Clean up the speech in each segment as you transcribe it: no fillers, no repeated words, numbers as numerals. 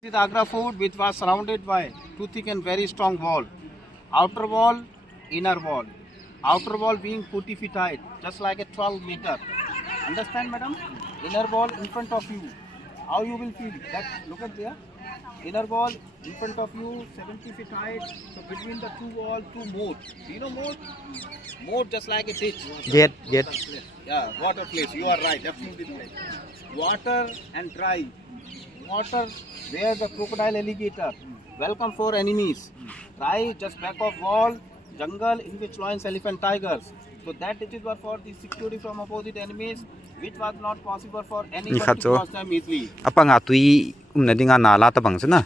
The Agra fort, which was surrounded by two thick and very strong wall. Outer wall, inner wall. Outer wall being 40 feet height, just like a 12 meter. Understand, madam? Inner wall in front of you. How you will feel? That look at there. Inner wall in front of you, 70 feet height. So between the two wall, two moat. Do you know moat? Moat just like a ditch. Get. Yeah, water place. You are right. Absolutely right. Water and dry. Water where the crocodile, alligator. Welcome for enemies. Dry just back of wall. Jungle in which lions, elephant, tigers. So that ditches were for the security from opposite enemies, which was not possible for anyone to cross them easily. Apa nga tui na di nga nala tabang sana.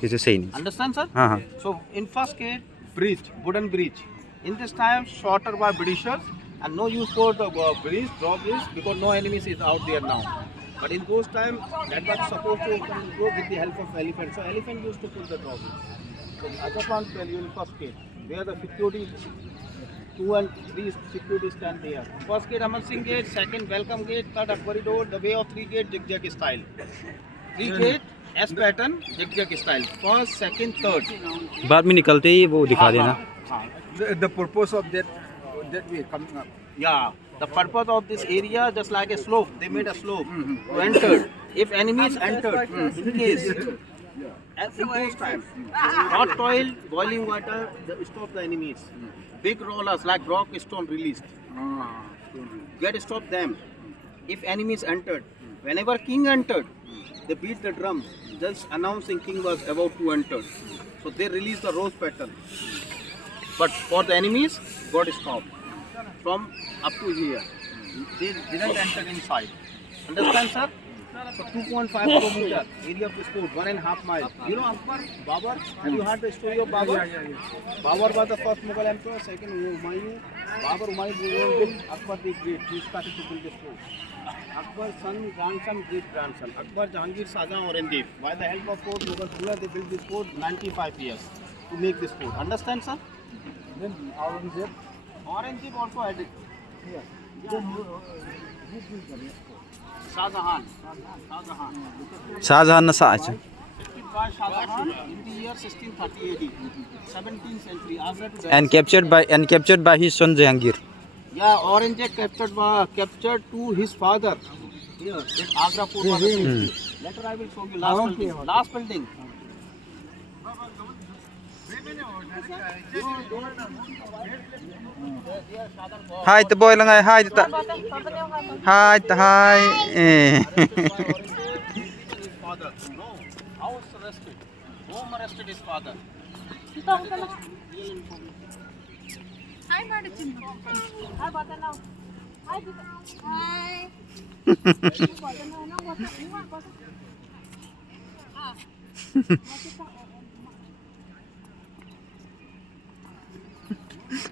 Is the same. Understand, sir? Uh-huh. So in first gate, bridge, wooden bridge. In this time, shorter by Britishers, and no use for the bridge, drawbridge, because no enemies is out there now. But in those time, that was supposed to go with the help of elephant. So elephant used to pull the drawbridge. So I just want to tell you in first gate, where the security, 2 and 3 security stand there. First gate, Amar Singh gate. Second, welcome gate. Third, Akbari door. The way of 3 gate, zigzag style. 3 gate, S pattern, zigzag style. First, second, third. बाद में निकलते ही वो दिखा देना. The purpose of that way coming up. Yeah, the purpose of this area, just like a slope, they made a slope to enter. If enemies entered, in case, as in those times, hot oil, boiling water, stop the enemies. Big rollers like rock, stone released. Get stop them. If enemies entered, whenever king entered, they beat the drum, just announcing king was about to enter. So they released the rose petal. But for the enemies, God stopped. From up to here, they didn't enter inside. Understand, sir? So 2.5 kilometer area of this fort, 1.5 miles. You know Akbar, Babur? Have you heard the story of Babur? Babur was the first Mughal emperor, second Humayun. Babur, Humayun built, Akbar the Great. He started to build this fort. Akbar's son, grandson, great grandson. Akbar, Jahangir, Shahjahan, Aurangzeb. By the help of fort, Mughal ruler, they built this fort 95 years to make this fort. Understand, sir? Then Aurangzeb. Aurangzeb also had it. Here. Shahjahan. Shahjahan ना साच. By Shahjahan in the year 1630 AD, 17th century. After to And captured by his son Jahangir. yeah, Aurangzeb captured to his father. Here, this Agra fort was a later I will show you last building. Last building. Hi the boy lang ay hi ta. Hi. His father. No, house arrested. Home arrested his father. Hi, Madam. Hi, Batana. Hi, Hi.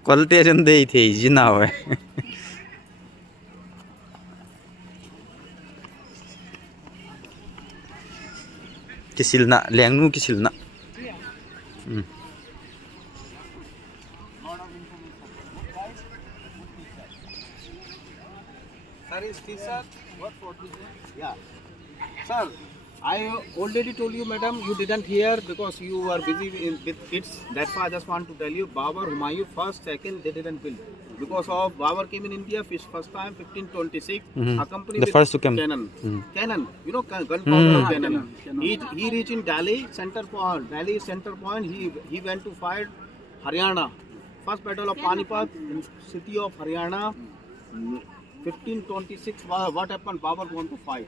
Qualification day थे जी ना हुआ. Kisil na, lengnu kisil na. Sir, is this sir? What for this? Yeah. Sir, I already told you, madam, you didn't hear because you were busy with kids. That's why I just want to tell you, Babur, Humayun, first, second, they didn't build. Because of Babur came in India first time, 1526, accompanied The with first to come. cannon. Cannon, you know, gunpowder cannon. He reached in Delhi center point. He went to fight Haryana. First battle of Panipat in city of Haryana. 1526. What happened? Babur want to fight.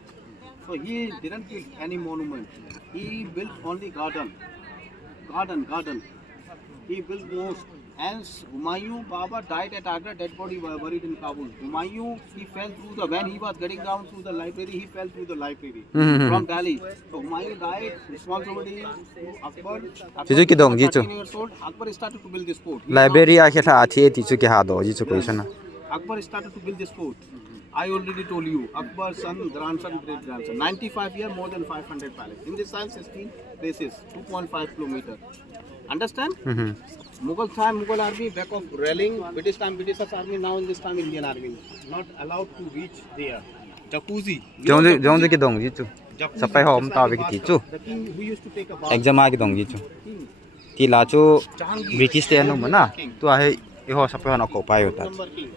So he didn't build any monument. He built only garden. He built mosque. And Humayun Baba died at Agra, dead body buried in Kabul. Humayun, he fell through when he was getting down through the library, he fell through the library from Delhi. So Humayun died, responsibility Akbar. Jisu ki dong, Jisu. 13 years old, Akbar started to build this fort. Library आके था आती है तीसरे के हाथ हो जिसको कोई सुना. Akbar started to build this fort. I already told you, Akbar's son, grandson, great grandson. 95 years, more than 500 palace. In this time, 16 places, 2.5 kilometer. Understand? Mughal time, Mughal army, back of railing. British time, British army. Now in this time, Indian army. Not allowed to reach there. Jacuzzi. You know Jauh ke dong jitu. Japanese Sampai home just tao like bagi a tichu. The king who used to take a bath. Exam agi dong gitu. King. Ti la chu Jahangir. British te anu mana. Tu ahe iho sampai hon ko payo ta. Number king.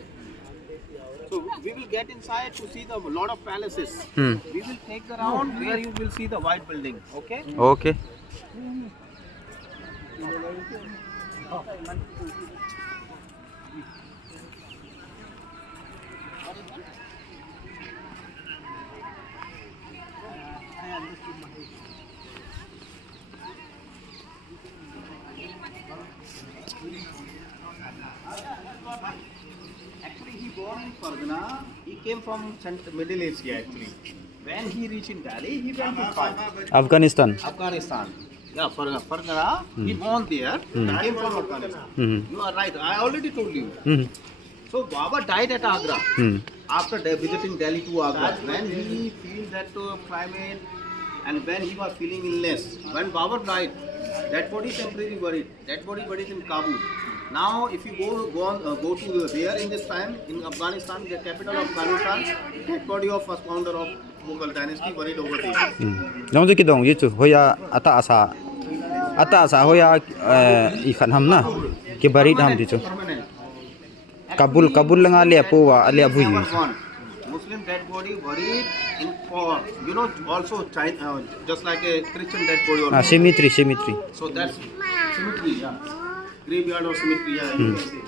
So we will get inside to see the lot of palaces. Hmm. We will take the round where you will see the white building. Okay? Okay. Actually, he born in Fargana. He came from Middle Asia actually. When he reached in Delhi, he went to fight. Afghanistan. Afghanistan. Yeah, Fargana. He born there. He came from Afghanistan. Hmm. You are right. I already told you. Hmm. So Baba died at Agra. Hmm. After visiting Delhi to Agra, when he feels that climate and when he was feeling illness, when Babur died, that body temporarily buried. That body buried in Kabul. Now, if you go to there in this time in Afghanistan, the capital of Afghanistan, that body of first founder of Mughal dynasty buried over there. Nong ju ki dong yitu hoya ata asa hoya ikhan ham na ki barit ham dichu. Permanent. Kabul lang ali apu wa ali abu Never yi. gone. Muslim dead body buried in for also China, just like a Christian dead body. Also. Cemetery. So that's cemetery, yeah. Graveyard or cemetery, yeah. You can say.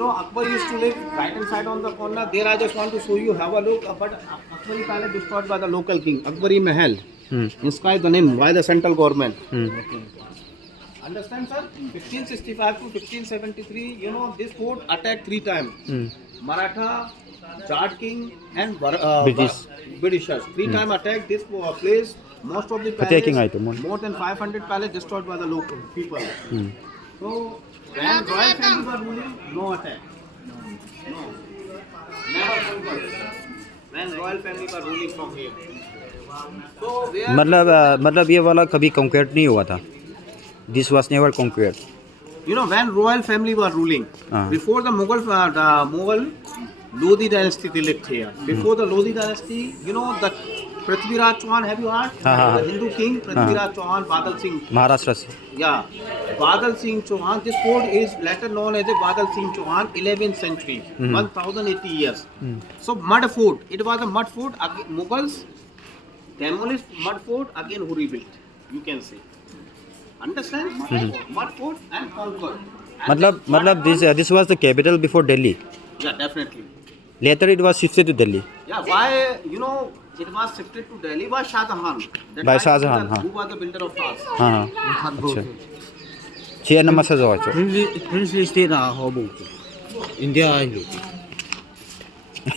Akbar used to live right hand side on the corner. There I just want to show you, have a look. But Akbari Palace destroyed by the local king, Akbari Mahal. Inscribed the name by the central government. Understand, sir? 1565 to 1573, this fort attacked 3 times. Maratha, Jat King and Britishers. 3 times attacked this place. Most of the Attacking palace, item. more than 500 palace destroyed by the local people. So, when royal family were ruling, no attack. No. Never conquered. When royal family were ruling from here. So, where मतलब ये वाला कभी conquered नहीं हुआ था. This was never conquered. when royal family were ruling, before the Mughal Lodi dynasty they lived here. Before the Lodi dynasty, the Prithviraj Chauhan, have you heard? The Hindu king Prithviraj Chauhan, Badal Singh. Maharashtra से. Yeah, Badal Singh Chauhan. This fort is later known as the Badal Singh Chauhan, 11th century, 1080 years. So mud fort. It was a mud fort. Mughals demolished mud fort, again who rebuilt. You can say. Understand? Mud fort and conquered. मतलब this was the capital before Delhi. Yeah, definitely. Later it was shifted to Delhi. Yeah, why it was shifted to Delhi by Shah Jahan. By Shah Jahan, who was the builder of Taj. हाँ. अच्छा. Chia nama sa zo acho. Princely state na hobo. India ay lo.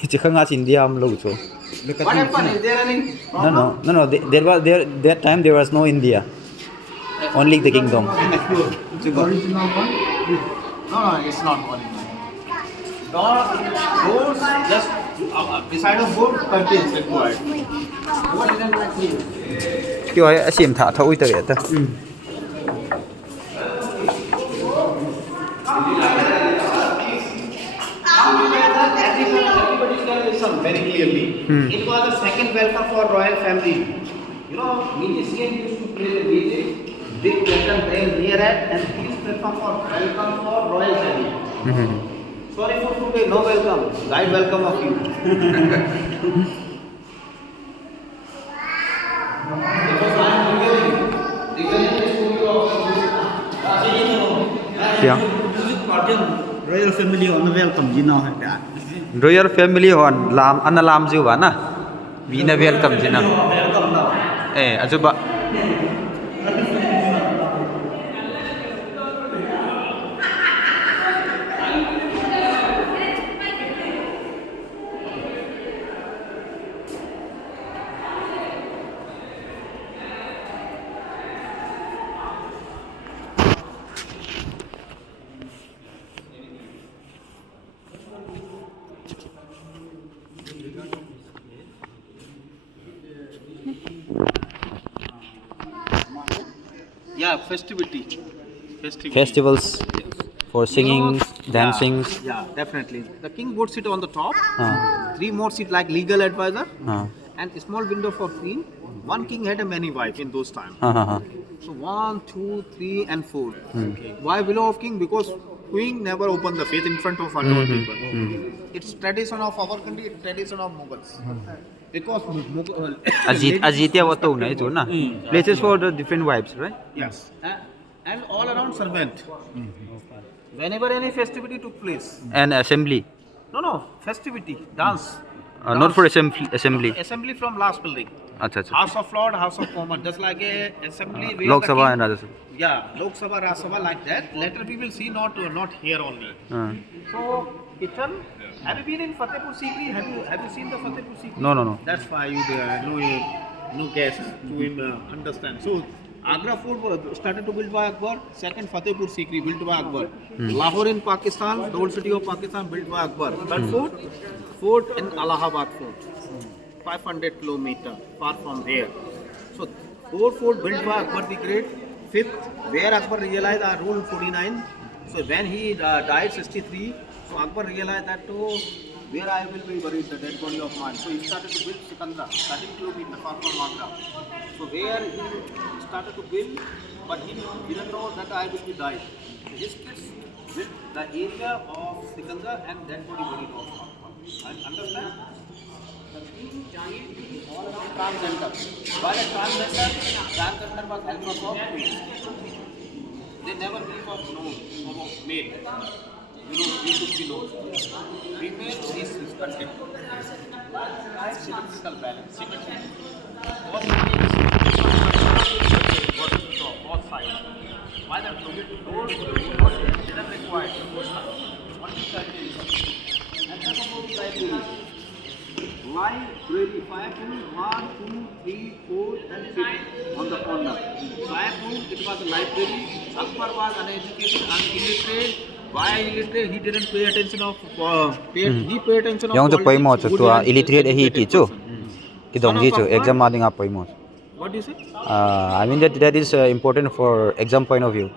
Chika nga India am lo cho. What happened? Is there any problem? No. That time there was no India. Only the kingdom. The original one? No, it's not original. Doors just beside of board curtains required. What is that? Kyo ay asim tha tha ui ta ta. Everybody can listen very clearly. It was the second welcome for royal family. Musicians used to play the music. Big welcome bell here and please welcome for royal family. Sorry for today, no welcome. Guide welcome of you. Because I am revealing the story of Kya? Royal family on the welcome, you know that. Royal family on lam analam jiwa na. Bina welcome jina. Welcome now. Ajuba. Yeah, Festivals for singing, dancing. Yeah, definitely. The king would sit on the top. 3 more sit like legal advisor. And a small window for queen. one king had a many wife in those times. हाँ हाँ हाँ. So 1, 2, 3, and 4. Why below of king? Because queen never opened the faith in front of unknown people. It's tradition of our country. It's tradition of Mughals. Because Azitya was to na ito na. Places for the different wives, right? yes, and all around servant. Whenever any festivity took place, And assembly. no, festivity, dance. Not for assembly. Assembly from last building. अच्छा अच्छा. House of Lord, House of Commons, just like a assembly. where Lok the Sabha king- and Rajya Sabha. Yeah, Lok Sabha, Rajya Sabha, like that. Later we will see not here only. So, kitchen. Have you been in Fatehpur Sikri? Have you seen the Fatehpur Sikri? No. That's why you no guess to understand. So, Agra fort started to build by Akbar. Second, Fatehpur Sikri built by Akbar. Lahore in Pakistan, the old city of Pakistan, built by Akbar. Third fort in Allahabad fort, 500 kilometer far from there. So, fourth fort built by Akbar the Great. Fifth, where Akbar realized our rule 49. So when he died 63, so Akbar realized that where I will be buried, the dead body of mine. So he started to build Sikandra, 13 kilometers far from Agra. So where he started to build, but he didn't know that I will be died. So his kids built the area of Sikandra and dead body buried of Akbar. Understand? The king Jahangir all around transgender. While a transgender was helper of queens. They never believe of known, of male. You should be known. Female is respected. Symmetrical balance. Symmetry. Both sides. Why the doors didn't require both sides. What is that? And that's about the library. Library, 5 rooms, 1, 2, 3, 4, and 5 on the corner. 5 rooms, it was a library. Akbar was uneducated and illiterate. Why illiterate? He didn't pay attention of. He paid attention of. Yang tu pay mo tu illiterate he teacher. Kita Son of orang gitu Akbar. exam ading apa mo. What do you say? I mean that is important for exam point of view.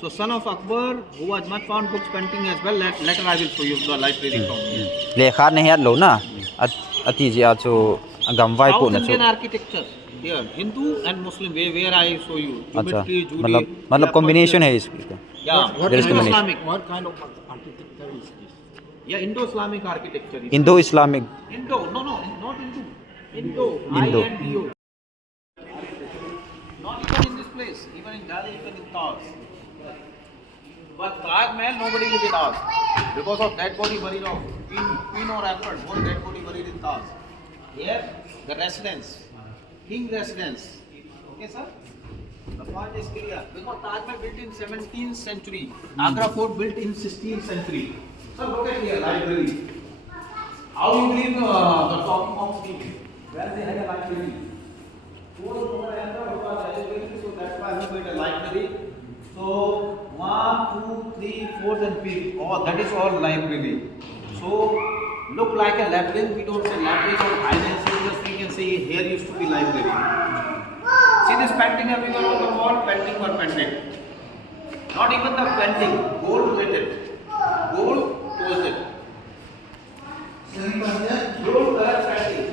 So son of Akbar, who was not found books painting as well. Later I will show you the library from here. Lekha nahi at lo na. Ati ji acho gamwai po South na Indian cho. architecture. Here, Hindu and Muslim, where I show you. अच्छा Geometry, Judy, मतलब combination है इसका. Yeah, There is combination. Indo-Islamic. What kind of architecture is this? Yeah, Indo-Islamic architecture. Indo-Islamic. Indo, no, not Hindu. Indo. Indo. I-N-D-O. Not even in this place, even in Delhi, even in Taj. But Taj Mahal, nobody live in Taj. Because of dead body buried of Queen or Emperor, one dead body buried in Taj. Here, the residence, king residence. Okay, sir? The point is clear. Because Taj Mahal built in 17th century. Agra Fort built in 16th century. So look at here, library. How you believe the talking of king? When they had a library. So that's why we made a library. So 1, 2, 3, 4, and 5. Oh, that is all library. So look like a labyrinth. We don't say labyrinth or island. Just we can say here used to be library. See this painting everywhere on the wall. Painting or painted. Not even the painting. Gold plated. Gold toasted. Gold color painting.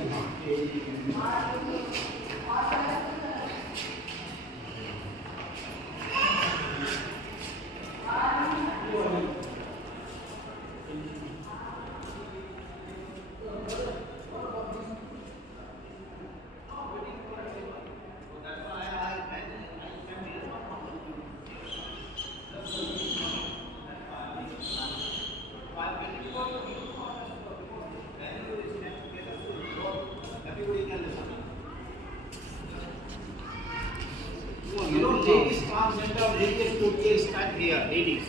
You know, ladies transgender, ladies courtier stand here, ladies.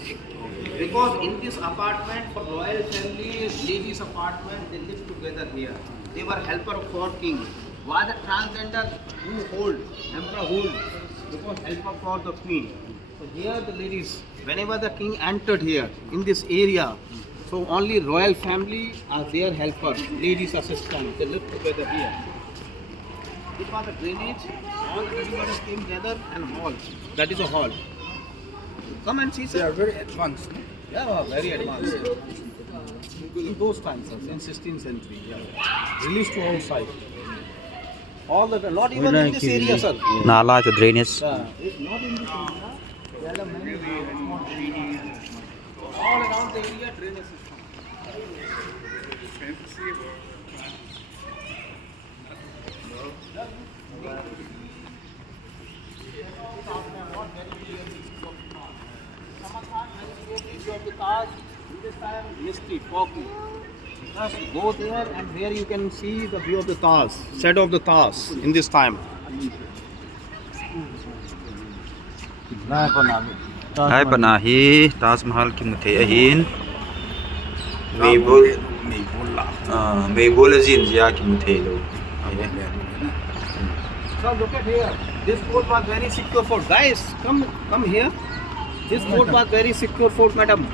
Because in this apartment for royal family, ladies apartment, they live together here. They were helper for king. Why the transgender who hold, emperor hold, because helper for the queen. So here the ladies, whenever the king entered here in this area, so only royal family are their helpers, ladies assistants. They live together here. It was a drainage, all the everybody came together and hall. That is a hall. Come and see, They sir. are very advanced. Yeah, very advanced. In those times, sir, in 16th century, yeah. Released to outside. All the time. Not even in this area, sir. Nala to drainage. It's not in this area. There are many small areas. All around the area, drainage system. This time misty, foggy. Just go there and there you can see the view of the Taj, shadow of the Taj in this time. Hai panahi Taj Mahal ki muthe ahin. Meibul Meibul Zinzia ki muthe lo. So look at here. This fort was very secure fort. Guys, come here. This fort was very secure fort, madam.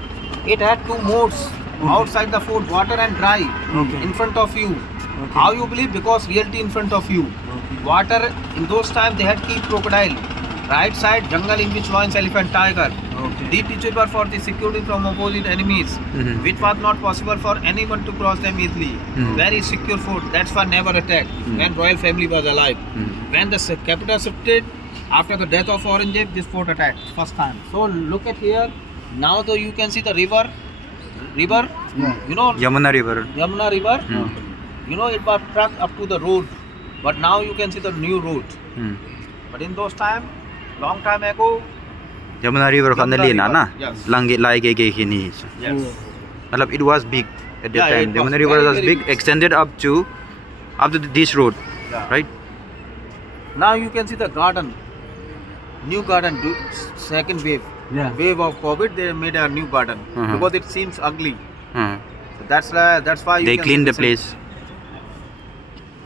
It had two moats outside the fort, water and dry, in front of you. How you believe? Because reality in front of you. Water in those times they had keep crocodile. Right side jungle in which lions, elephant, tiger. Deep ditches for the security from opposite enemies, which was not possible for anyone to cross them easily. Very secure fort. That's why never attacked when royal family was alive. When the capital shifted after the death of Aurangzeb, this fort attacked first time. So look at here. Now though you can see the river. You know Yamuna River. Yamuna River. You know it was trucked up to the road, but now you can see the new road. But in those time, long time ago. Yamuna River kanali na na. Yes. Langit lai ke kini. Yes. Matlab it was big at that Yeah, time. it was Yamuna River very, was very big, big. extended up to this road, Yeah. right? Now you can see the garden, new garden, second wave. Wave of COVID, they made a new garden because it seems ugly. So that's why you They can cleaned the see place.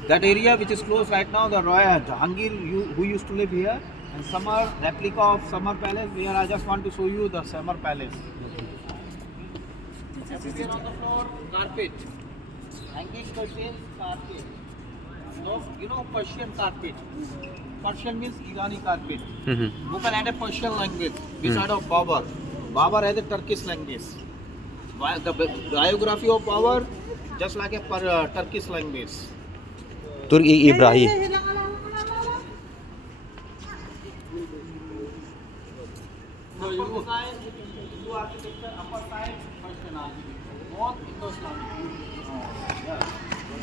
that area which is closed right now. The Royal Jahangir, who used to live here, and summer replica of Summer Palace. Where I just want to show you the Summer Palace. Everywhere on the floor, carpet, hanging curtains, carpet. No, you know Persian carpet. Persian means Irani carpet. Mughal had a Persian language beside of Babur. Babur had a Turkish language. The biography of Babur just like a Turkish language. Turki Ibrahim. So you side, Hindu architecture, upper side, Persian architecture. North Indo-Islamic.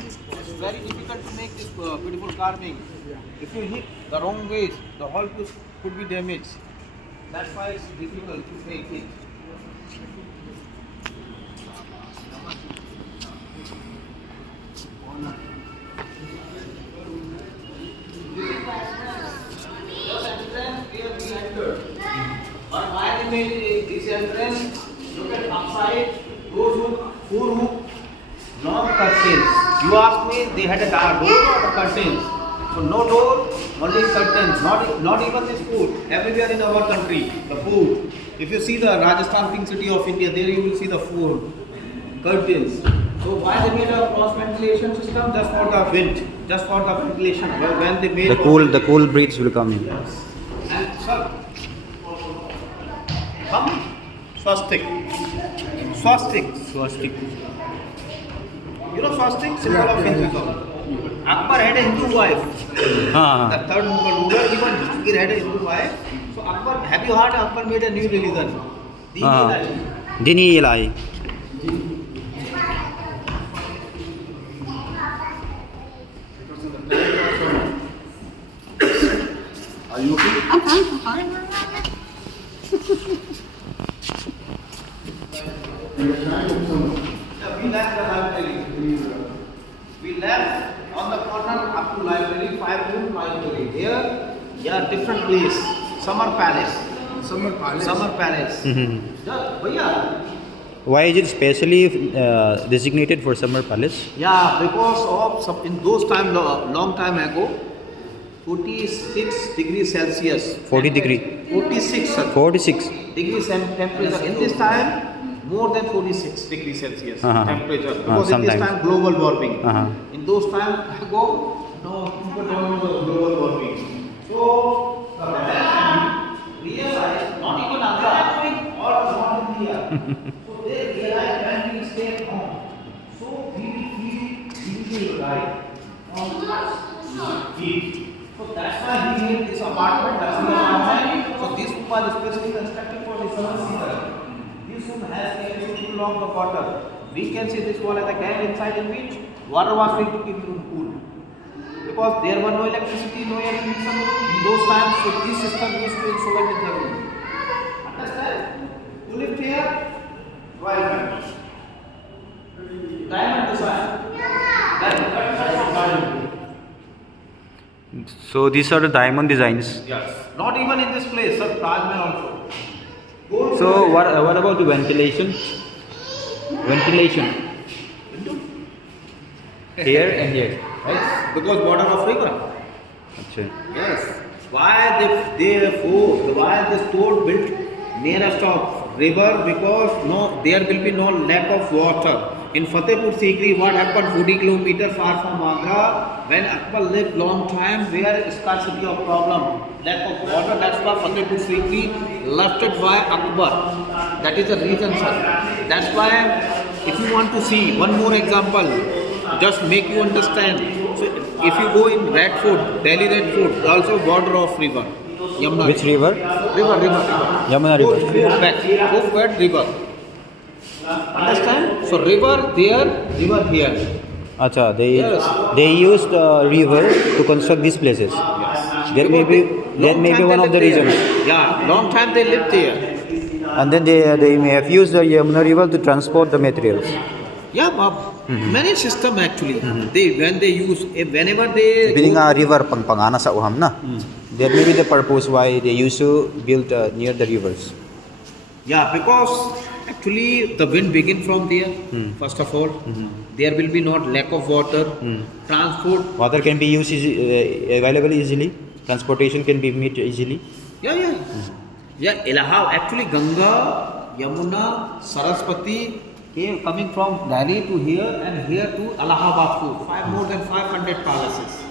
It's very difficult to make this beautiful carving. If you hit the wrong ways, the whole piece could be damaged. That's why it's difficult to make it. But why they made this entrance? Look at upside, those who long curtains. You asked me, they had a door or curtains. So no door, only curtains. Not even this food. Everywhere in our country, the food. If you see the Rajasthan Pink City of India, there you will see the food, curtains. So why they made a cross ventilation system? Just for the wind, just for the ventilation. When they made The cool breeze will come in. Yes. And sir, come swastik. You know swastik, symbol of Hinduism. Akbar had a Hindu wife. The third Mughal ruler, even Jahangir had a Hindu wife. So Akbar, have you heard Akbar made a new religion? Dini Ilahi. Are you okay? I'm fine. We left the library. We left on the corner up to library, 5-room library. Here, different place. Summer Palace. Bhaiya. Why is it specially designated for Summer Palace? Yeah, because of in those time, long time ago, 46 degrees Celsius. 40 degree. 46 46. degrees temperature. In this time, more than 46 degrees Celsius temperature. Because in this sometimes. time, global warming. Uh-huh. In those time ago, no, people don't know the global warming. So, the man realized, not even Andhra or North India, so they realized when we stay at home, so we will die. So that's why he made this apartment. That's the apartment. So this room was especially constructed for the summer season. This room has capacity to lock the water. We can see this wall as a gap inside in which water was filled to keep the room cool. Because there were no electricity, no air condition in those times, so this system used to insulate in the room. Understand? You lived here? Diamond design. So these are the diamond designs. Yes. Not even in this place, sir. Taj Mahal also. So what about the ventilation? Ventilation. Here and here. Right? Because border of river. Achha. Yes. Why why this store built nearest of river? Because there will be no lack of water. In Fatehpur Sikri, what happened 40 kilometers far from Agra, when Akbar lived long time, where scarcity of problem, lack of water, that's why Fatehpur Sikri left by Akbar. That is the reason, sir. That's why, if you want to see one more example, just make you understand. So, if you go in Red Fort, Delhi Red Fort, also border of river. Yamuna. Which river? River. Yamuna river. Both river. Understand? So river there, river here. Acha, Yes. they used river to construct these places. That may be one of the reasons. Yeah, long time they lived there. And then they may have used the Yamuna river to transport the materials. Yeah, many system actually. Whenever they Biling river pangpangana sa uham na. That may be the purpose why they used to build near the rivers. Yeah, because actually the wind begin from there. First of all, there will be not lack of water. Transport. Water can be used available easily. Transportation can be made easily. Yeah, Allahabad. Actually, Ganga, Yamuna, Saraswati came coming from Delhi to here and here to Allahabad fort. More than 500 palaces.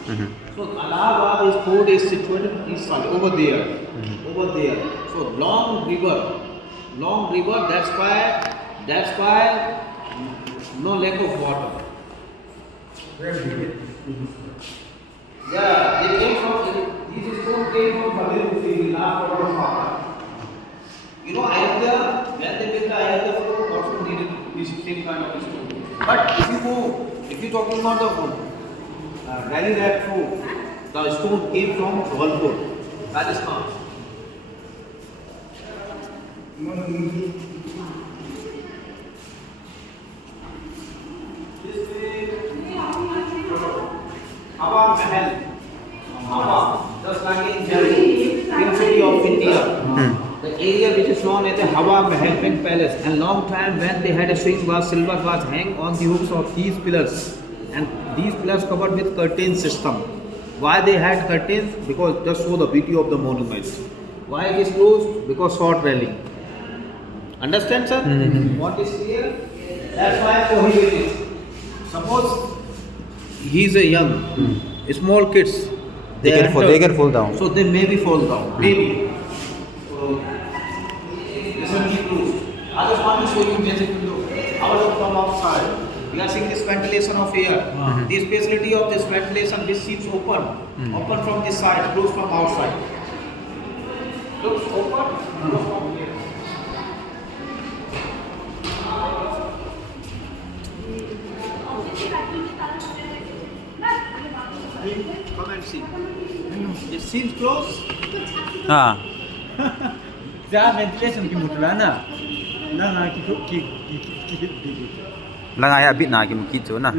So Allahabad fort is situated east side over there. Over there. So long river. That's why no lack of water. Yeah, they came from these stones came from Fatehpur Sikri, last order of Agra. You know, Ayodhya, when they built the Ayodhya fort, also needed this same kind of stone. But if you talking about the Delhi Red Fort, the stone came from Jodhpur, Rajasthan. Hawa Mahal. Just like in Delhi, Pink City of India. The area which is known as the Hawa Mahal Pink Palace. And long time when they had a silver was hang on the hooks of these pillars. And these pillars covered with curtain system. Why they had curtains? Because just show the beauty of the monument. Why it is closed? Because short railing. Understand, sir? What is here? That's why prohibited. Suppose he is a young, small kids. They can fall down. So they maybe fall down. Maybe. So, listen me close. I just want to show you basic window. How to come outside. We are seeing this ventilation of air. The speciality of this ventilation, this seems open. Open from this side, closed from outside. Looks open, closed from here. Come and see. It seems close. ventilation ki mutlana. Langay abit na kimukito na.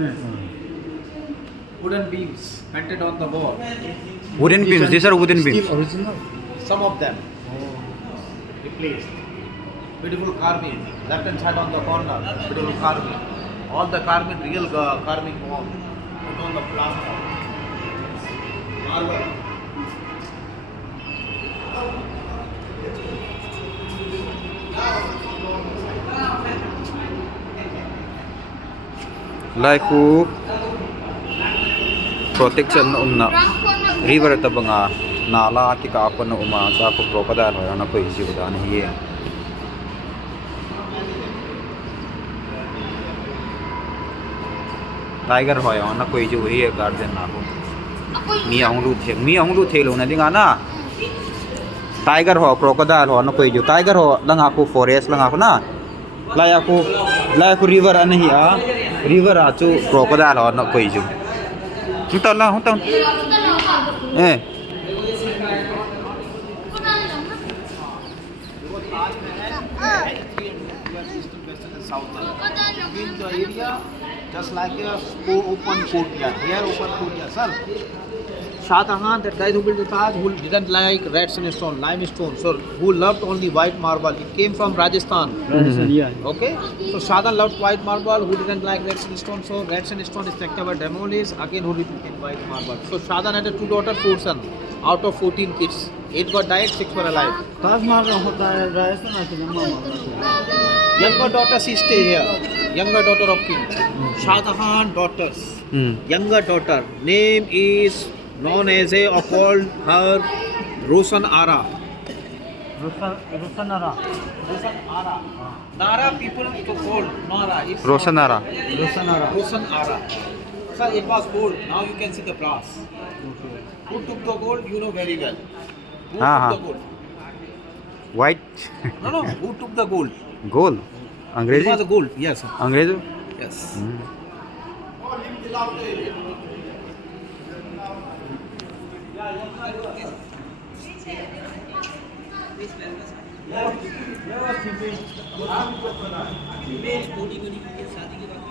Wooden beams painted on the wall. Wooden beams. These are wooden beams. Some of them replaced. Beautiful carving. Left hand side on the corner. Beautiful carving. All the carving, real carving wall. Put on the plaster. Marble. Like who protection na river ta banga nala ki ka apon na uma sa ko propada no na ko isi udan hiye tiger hoya na ko isi hiye garden na ko mi ang lu the lo na dinga na tiger ho crocodile ho na koi ju tiger ho lang aku forest lang aku na lai aku river an hi a river a chu crocodile ho na koi ju hung tang eh In the area, just like a open courtyard. Here, open courtyard, sir. Shah Jahan, that guy who built the Taj, who didn't like red sandstone, limestone, so who loved only white marble. It came from Rajasthan. Okay, so Shah Jahan loved white marble. Who didn't like red sandstone, so red sandstone is taken by demolished. Again, who repeated white marble. So Shah Jahan had a 2 daughters, 4 sons. Out of 14 kids, 8 got died, 6 were alive. Younger daughter, she stay here. Younger daughter of king. Shah Jahan daughters. Younger daughter. Name is known as a or called her Roshan Ara. Roshan Ara. Nara people to call Nara. rosanara Roshan Ara. Sir, it was gold. Now you can see the brass. Who took the gold? You know very well. Who took the gold? white No. Who took the gold? gold It अंग्रेजी was a gold. Yes. Sir. अंग्रेजी Yes.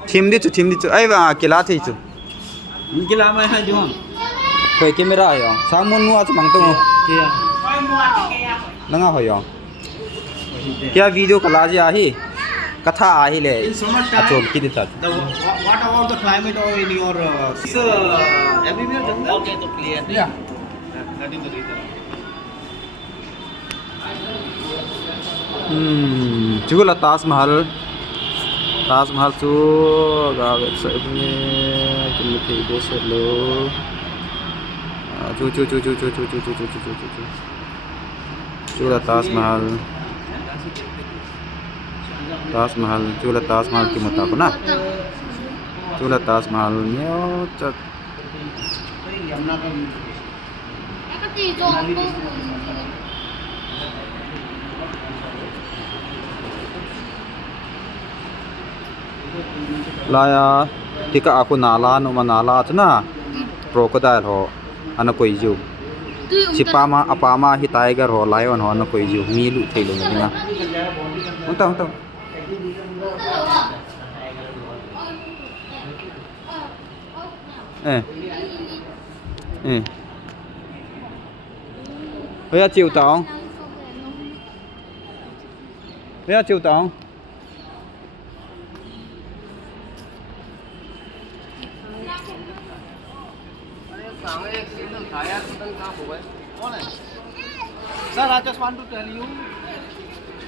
Team di chu ai ba kila thei chu Inki lama hai John. khoi camera ayo samun nu ach mang to langa hoyo kya video kala ji ahi katha ahi le In summertime, achol kidi ta what about the climate or in your everywhere jungle? Okay, so clear. Yeah. That is the reason. chugula Taj Mahal chu ga website me kile thei de se lo chu chugula Taj Mahal chugula Taj Mahal ki mata ko na chugula Taj Mahal nyo chat laya tika aku nala no manala chna crocodile ho ana koi ju chipama apama hi tiger ho lion ho ana koi ju mi lu thelo na dinga unta Bây chiều tổng Sir, I just want to tell you,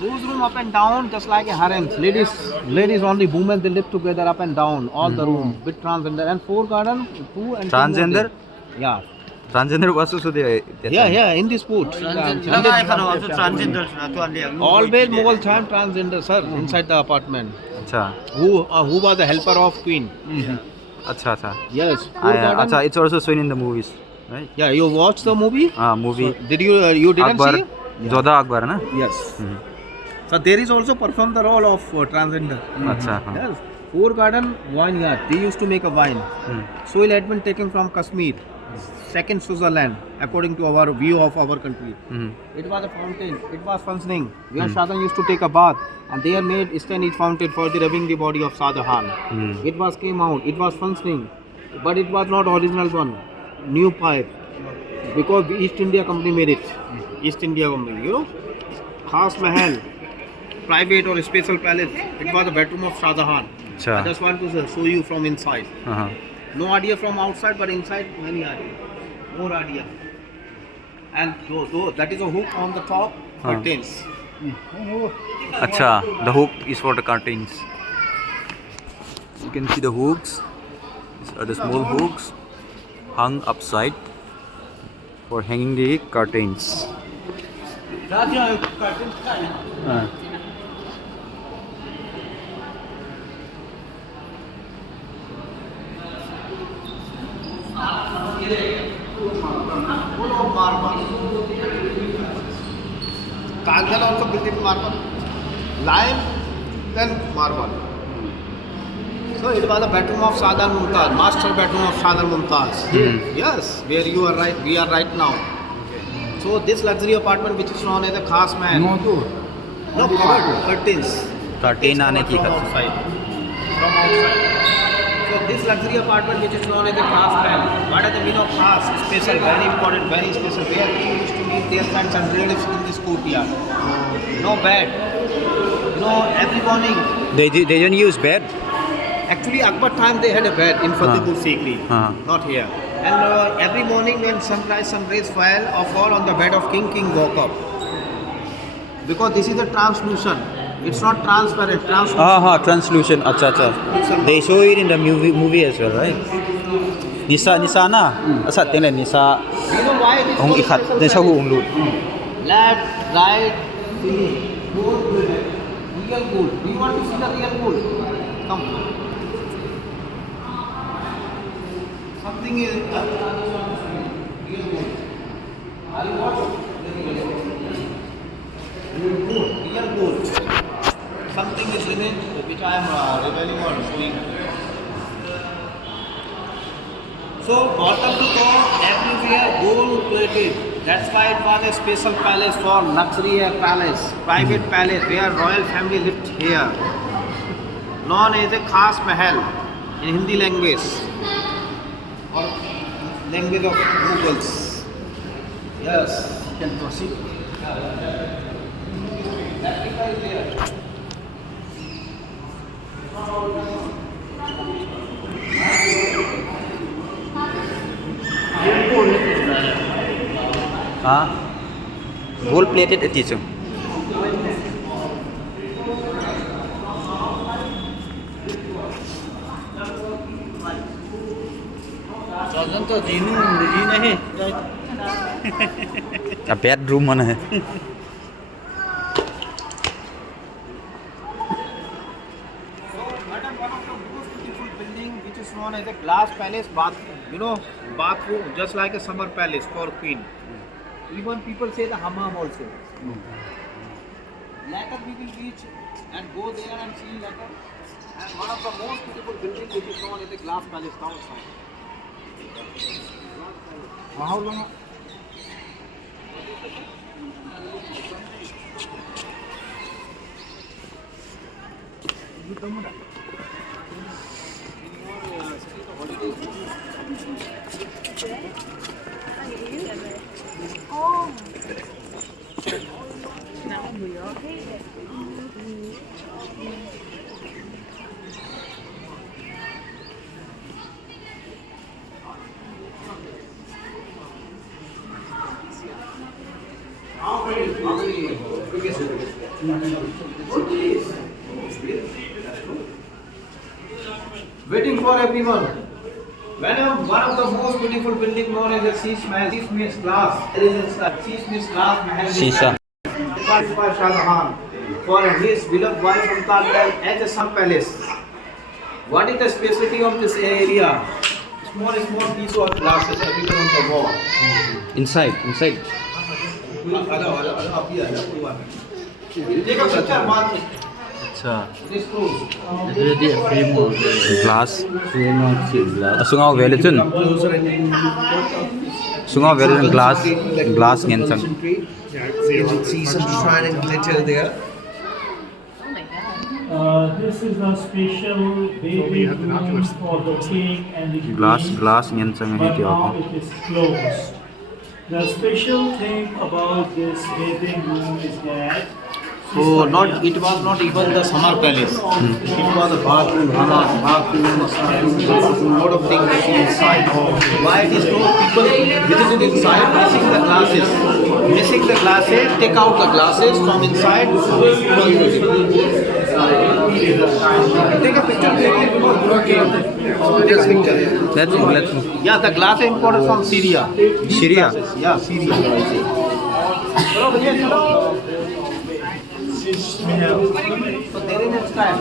those room up and down just like a harem. Ladies only, women they live together up and down, all the room with transgender and 4 garden, 2 and 2 Transgender? more there. Yeah. Transgender was also there. Yeah, in this boat. Always Mughal time transgender, sir, inside the apartment. Acha. Who was the helper of queen? Acha. Yes. 4 garden. Acha, it's also shown in the movies, right? Yeah, you watched the movie? Movie. Did you didn't Akbar, see? Jodha Akbar, na? Yes. So there is also performed the role of transgender. Acha. Yes. 4 garden, vineyard. They used to make a wine. Soil had been taken from Kashmir, second Switzerland, according to our view of our country. It was a fountain. It was functioning. Where Shah Jahan used to take a bath, and they had made Istanbul fountain for the rubbing the body of Shah Jahan. It was came out. It was functioning, but it was not original one. New pipe, because East India Company made it. East India Company, you know, Khas Mahal, private or special palace. It was the bedroom of Shah Jahan. I just want to show you from inside. No idea from outside, but inside many idea. More idea. And that is a hook on the top, curtains. Acha, the hook is for the curtains. You can see the hooks. These are the small hooks hung upside for hanging the curtains. Taj Mahal also built in marble. Lime, then marble. So it was the bedroom of Shah Jahan Mumtaz, master bedroom of Shah Jahan Mumtaz. Yes, where you are right, we are right now. So this luxury apartment, which is known as a Khas Mahal. No covered, curtains. Curtain आने की From खबर outside. From outside. So this luxury apartment, which is known as a Khas Mahal. What is the meaning of Khas? Special, very important, very special. Where people used to meet their friends and relatives in this courtyard. No bed. Every morning. they don't use bed. Actually, Akbar time they had a bed in Fatehpur Sikri, not here. And every morning when sun rays fall on the bed of king woke up. Because this is a translucent. It's not transparent. Translucent. Translucent. अच्छा. They show it in the movie as well, right? Nisa na. Asa tingnan Nisa. You know why this Ang is ikat special din sa setting? huong lut. Left, right, gold, real gold. Do you want to see the real gold? Come. Something is real gold. Are you what? Real gold. Something is remained which I am revealing or showing. So bottom to top, everywhere gold plated. That's why it was a special palace for luxury palace, private palace where royal family lived here. Known as a Khas Mahal in Hindi language or language of Mughals. Yes, you can proceed. Replica is there. Gold plated ito. Children तो जीनू जी नहीं. A bedroom mana hai. Madam, one of the most beautiful building which is known as a glass palace bathroom, just like a summer palace for queen. Even people say the hammam also. Later we will reach and go there and see later. And one of the most beautiful building which is known as a glass palace outside. How long? Waiting for everyone. One of the most beautiful building known as the Sheesh Mahal. Sheesh means glass. Sheesh means glass Mahal. Shisha. Devised by Shah Jahan for his beloved wife Mumtaz Mahal as a sun palace. What is the specialty of this area? Small piece of glasses everywhere on the wall. Inside. Take a picture, man. This close. Glass. Sungaw velitun. Sungaw velitun glass ngensang. You can see some shine and glitter there. This is a special baby room for the king and the queen. Glass ngensang But hiti now ako. it is closed. The special thing about this bathing room is that So it was not even the summer palace. It was a bathroom, lot of things inside. Why it is no people visited inside, missing the glasses, take out the glasses from inside. Take a picture. This picture. Let's Yeah, the glass is imported from Syria. Syria. Yeah, Syria. So there is a style.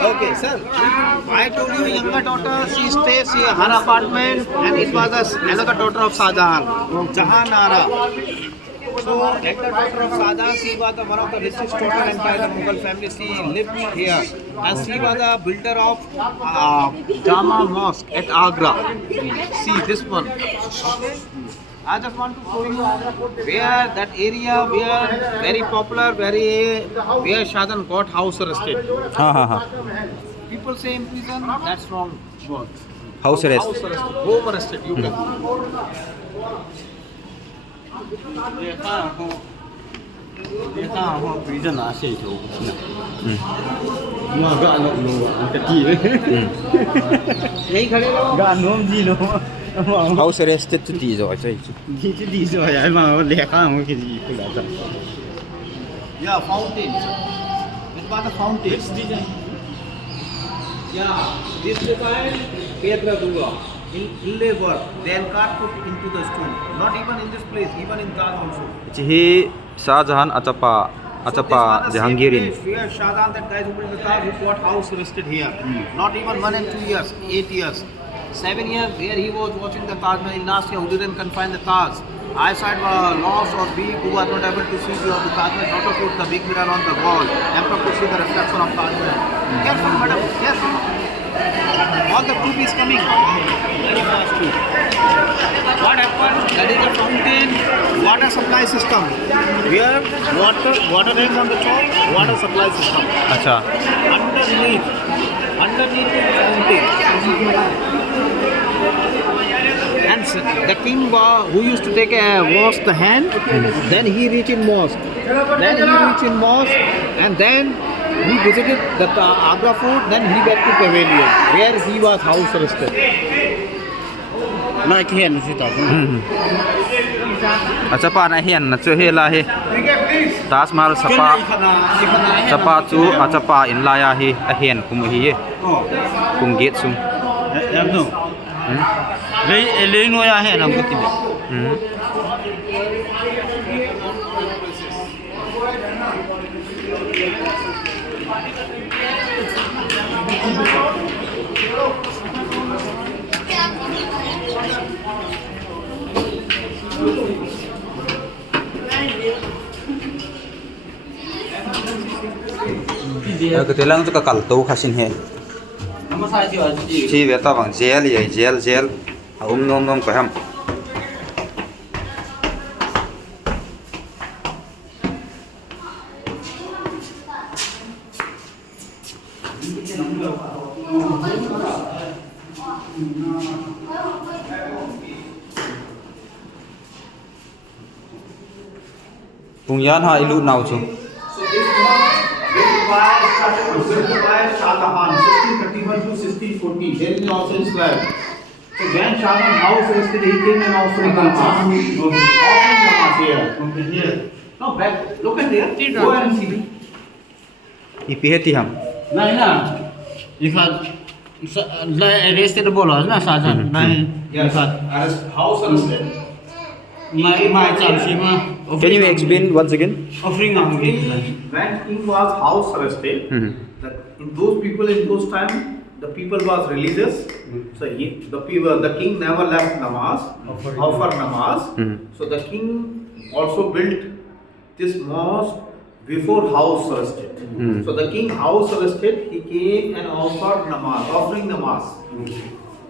Okay, sir. I told you younger daughter, she stays in her apartment, and it was another daughter of Shahjahan, Jahan Ara. So, elder daughter of Shahjahan, she was one of the richest total empire of Mughal family. She lived here, and she was a builder of Jama Mosque at Agra. See this one. I just want to show you where that area where very popular, where Shahjahan got house arrested. हाँ हाँ हाँ People say in prison, that's wrong word. House arrest House arrested, home arrested, you can. prison asih tu. Mua gak anak lu, kecil. नहीं खड़े रहो. Gak nom ji lu. ハウスアレステッド đi rồi chứ Đi chứ đi rồi ai mà lẹ khang cái gì cũng đã. Yeah, fountain. It was a fountain. Which design? Yeah, this design, Pedra Dura. Inlay work, then cut put into the stone. Not even in this place, even in Taj also. Cihi Shahjahan Achapa Jahangirin Where Shahjahan, that guy who built the Taj, who got house arrested here. Not even 1 and 2 years, 8 years. 7 years, where he was watching the Taj Mahal. Last year, who didn't confine the Taj. Eyesight was lost or weak, who was not able to see the Taj Mahal. Not to put the big mirror on the wall. Emperor could see the reflection of Taj Mahal. Careful, madam, careful. All the troop is coming. Very fast troop. What happened? That is the fountain water supply system. Where water is on the top, water supply system. अच्छा Underneath the fountain. And the king who used to take a wash the hand, then he reached in mosque. And then he visited the Agra fort, then he went to pavilion, where he was house arrested. Like here ni situ. Achapa na hian na chu he la he Taj Mahal sapa chu achapa in la ya hi a hian kum hi kum gate sum Em tu. Lấy nuôi à hay làm cái gì? cái thế lang chu ka kal to khasin he chi ve ta bang gel ye gel nom ka ham Pung yan ha ilu now chu So this was built by Shahjahan, 1631 to 1640. There is also Islam. So when Shahjahan house arrested, he came and offering the mass. Offering the mass here. Here. No, back. Look at there. Go and see. ipiheti ham Này nè. Ikat lại arrested bola na Shahjahan. Này. Yes. House arrested. Mai chạm xí mà. can you explain once again Offering ang When king was house arrested, in those people in those time, the people was religious. So the king never left namaz, offer namaz. So the king also built this mosque before house arrested. So the king house arrested, he came and offered namaz, offering namaz.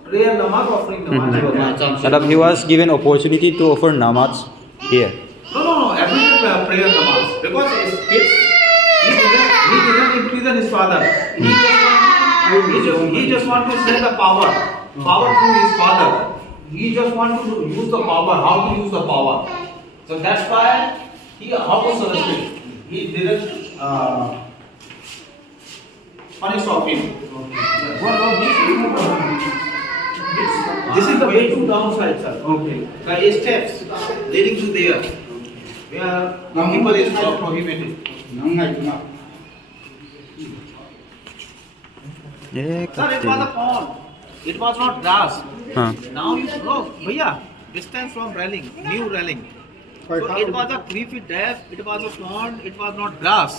Prayer namaz, offering namaz. Madam, he was given opportunity to offer namaz here No, every day prayer namaz. Because he didn't imprison his father. He just want to say the power through his father. He just want to use the power, how to use the power. So that's why he was arrested. He didn't punish of him. This is the way to downside, sir. Okay. The steps leading to there, where people is not prohibited. ये Sir, it was a pond. It was not grass. हाँ Now you look, bhaiya, distance from railing, new railing. So it was a 3 feet depth. It was a pond. It was not grass.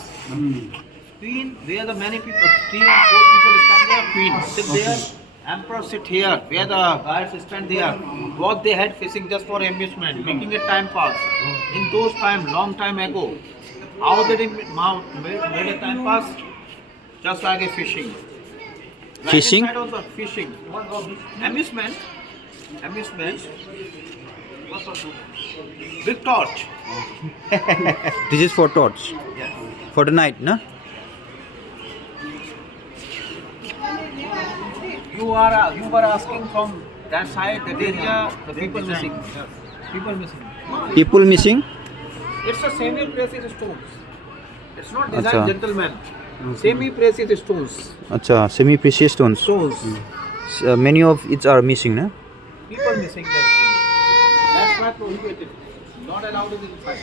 Queen, where the many people, 3 or 4 people stand there. Queen sit there. Emperor sit here. Where the guards stand there. What they had fishing just for amusement, making a time pass. In those time, long time ago, how did it made a time pass? Just like a fishing. Right Fishing? inside also fishing. Amusement. Amusement. What's that? Big torch. this is for torch Yes. for the night na You were asking from that side, that area, the people missing. People missing. people missing It's a semi-precious stones. It's not Acha. designed gentleman. Semi-precious stones. acha semi precious stones Stones. many of it are missing na People missing that. That's why prohibited. Not allowed in inside.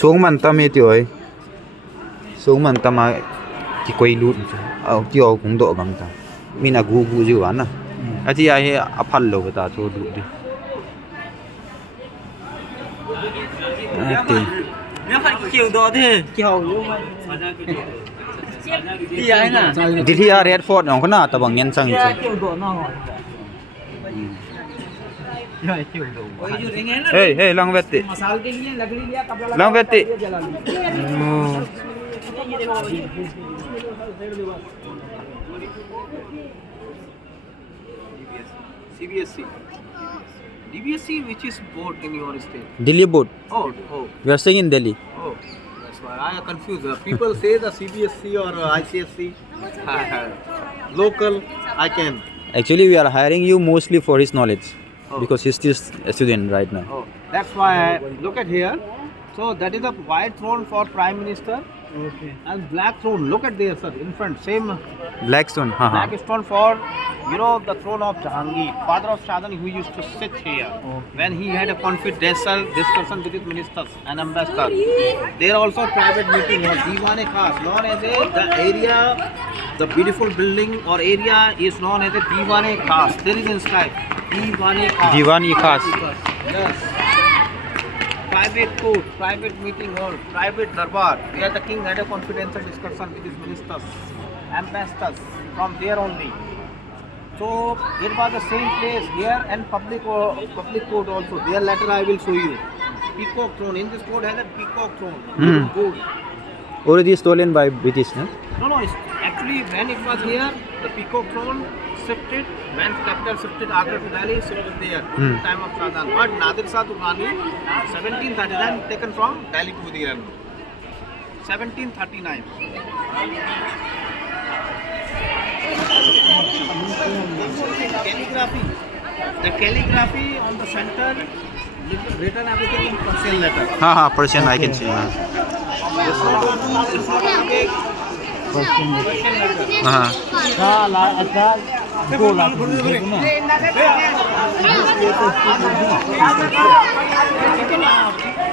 xuống man ta me ti oi xuống man ta ma ki koi lut au ti au kung do bang ta mina gu gu ji wan na ati ai he aphal lo ta cho du di ati di thi a red fort ong na ta bang yen sang chi hey hey lang vet ti lang vet ti CBSC. DBSC, which is board in your state? Delhi board Oh, we are staying in Delhi oh. That's why I am confused. People say the CBSC or ICSC. Local, I can. actually we are hiring you mostly for his knowledge Oh. because he's still a student right now Oh, that's why look at here. So that is a white throne for Prime Minister Okay. and black throne. Look at there, sir, in front. Same Blackstone black stone for, the throne of Jahangir, father of Shahjahan, who used to sit here when he had a confidential discussion with his ministers and ambassadors. There also private meeting was Diwan-e Khas, known as the area, the beautiful building or area is known as a Diwan-e Khas. There is inscribed Diwan-e Khas. Diwan-e Khas. Yes. Private court, private meeting hall, private darbar, where the king had a confidential discussion with his ministers, ambassadors, from there only. So it was the same place here and public court also. There later I will show you. Peacock throne. In this court has a peacock throne. Gold. already stolen by British na No, it's actually when it was here, the peacock throne shifted, when capital shifted Agra to Delhi, shifted there during the time of Shahjahan. But Nadir Shah Durrani, 1739, taken from Delhi to there. 1739. Calligraphy. The calligraphy on the center, written everything in Persian letter. ha Persian I can see It's not Arabic. Persian letter.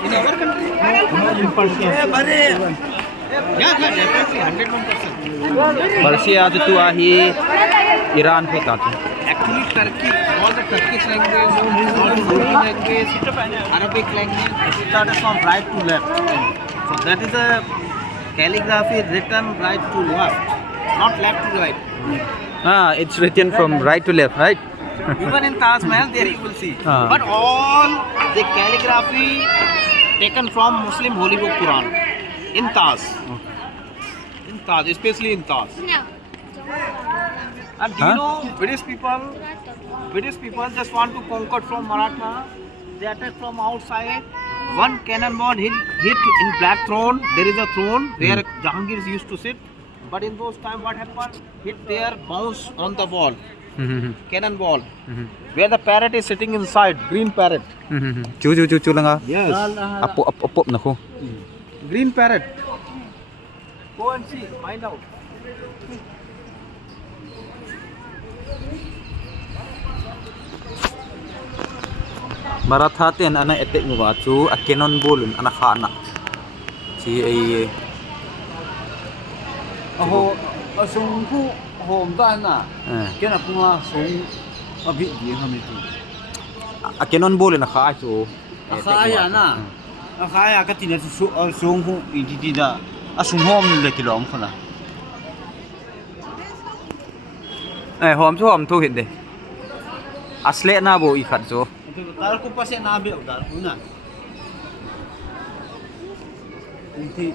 In our country? Yeah, definitely, 101%. Persia tu ahi Iran pe ta Actually, Turkey, all the Turkish language, all the Urdu language, Arabic language, it started from right to left. So that is a calligraphy written right to left, not left to right. it's written from right to left right Even in Taj Mahal, there you will see. Ah. But all the calligraphy taken from Muslim Holy Book Quran in Taj. In Taj, especially in Taj. And do you know British people just want to conquer from Maratha. They attack from outside. One cannonball hit in Black Throne. There is a throne where Jahangir used to sit. But in those times, what happened? Hit there, bounce on the wall. Cannonball. Where the parrot is sitting inside, green parrot. chu lang ah Yes. apop na ko Green parrot. Go and see, find out. Marathaten ana etek muwa chu a cannonball ana khana chi ai Aho asung ku hom da na. Kena kuma sung abi di kami tu. a cannonball na kha chu Akaya na. Akaya ka tina su sung ku idi da. Asung hom le kilom khona. ai hom chu hom thu hin de asle na bo I khat chu Dar ku pase na be dar ku na. Inti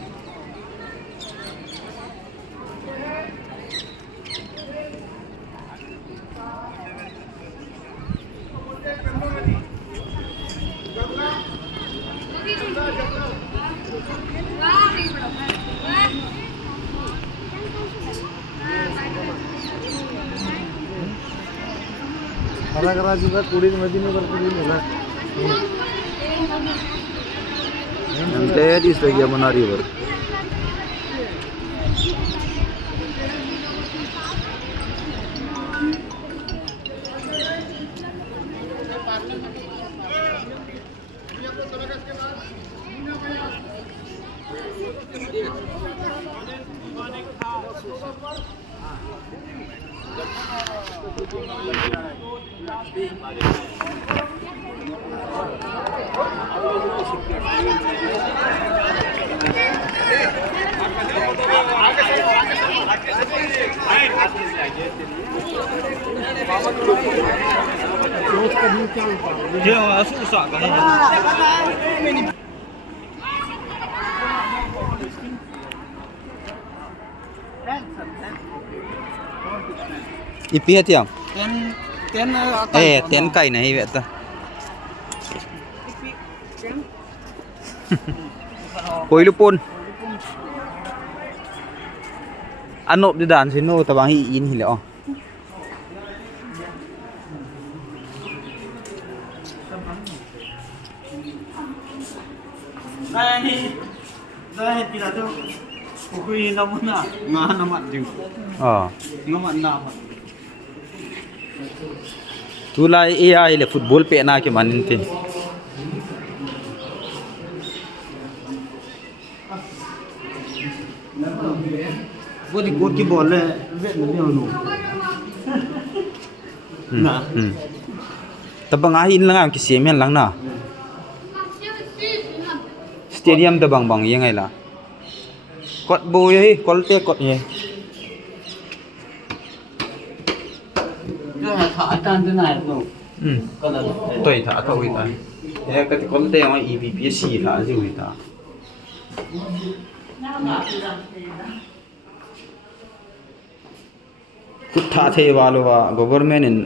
and that is the Yamuna river. Ipi hati yang? Ten kai nahi beta. Poilu pun. Anop di dan sino tabang hi in hi le oh. Dahil tila tu kukuin na muna. Nga naman din. Naman naman. Tulai AI le football pe na ke manin te. Wo di gol ki ball le vet na dia nu. Na. Tabang ahin lang ang kisemian lang na. Stadium tabang bang yang ai la. Kot boy hi kolte kot ye. Thả tan thế này rồi. Con là Toi tha ka ui ta. E ka ti kolte ang EBPC la ji ui ta. Kut tha the wa lo wa government in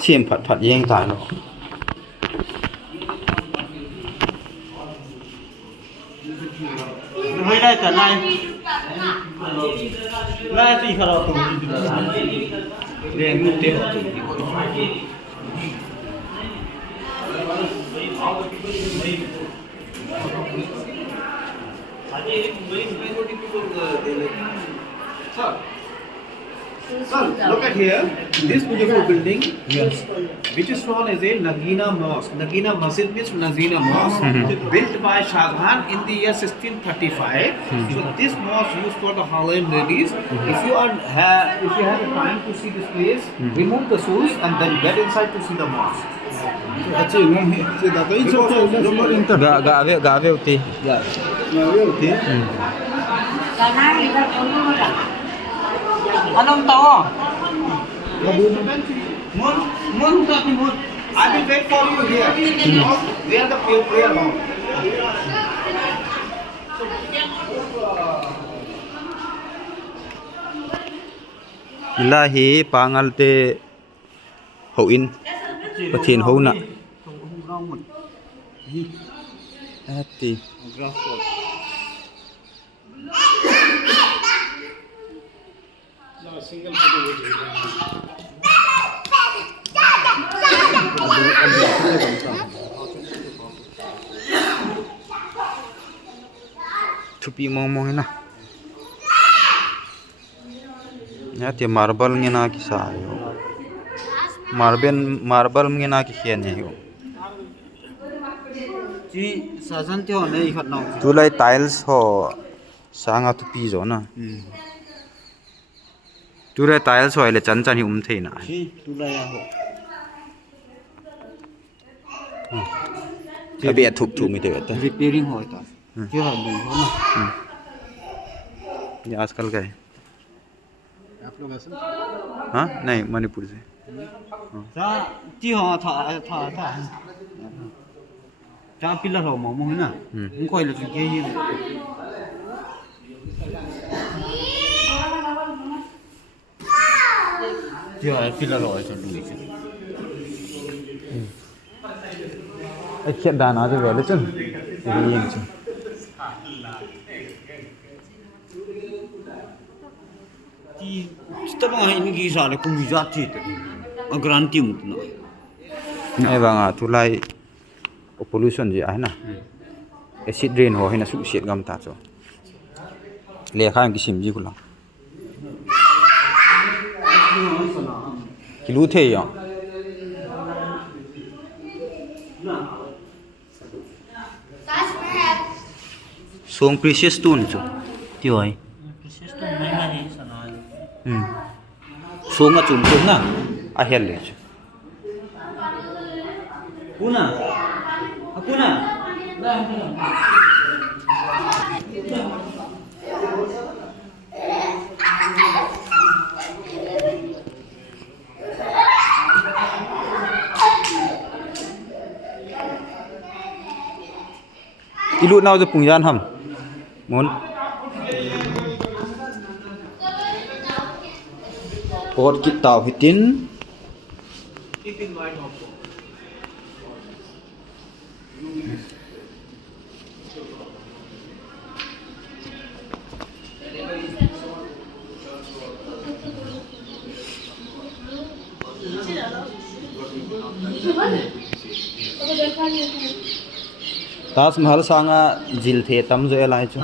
sim phat phat yeng ta lo. Mới đây cả này. Lai thì khá là tụi. Lên một tiêu. Sir, look at here. This beautiful building, yes, which is known as a Nagina Mosque. Nagina Masjid means Nagina Mosque, built by Shah Jahan in the year 1635. So this mosque used for the Hawaiian ladies. If you have the time to see this place, remove the shoes and then get inside to see the mosque. Ga ave uti. Anong tao? Mun tati mun. I will wait for you here. Where the prayer hall. Ilahi pangal te ho in pathin ho na ati thupi mong mong na Ya te marble nge na ki sa yo. Marble nge na ki khian yo. Ji sajan te ho nei khat nau. Tu lai tiles ho sanga tu pi zo na. Tu lai tiles ho ile chan chan hi the na. Ji tu la ya ho. Abi thup thu mi te ta. Repairing ho ta. Ji ha lu ho na. ये आजकल का है आप लोग ऐसे हाँ नहीं मणिपुर से जा जी हाँ था जा पिलर हो मोमो है ना उनको ये लोग ये जी हाँ पिलर हो ऐसा लुई से अच्छे दाना से वेले चल ये चल तब इनकी सारे को विजात थी अग्रांति मुतना नहीं बांगा तुलाई पोल्यूशन जी है ना एसिड रेन हो है ना सुसेट गम ता चो लेखा की सिम जी कुला किलू थे या सोंग प्रीशियस टून चो त्यो है सोंगा चुम चुम ना आ हेल ले पुना पुना ilu nàoจะปุ่งยานทำมุนปอดกิตาวหิติน Keep in mind also. Taj Mahal सांगा जिल थे तम जो एलाय चो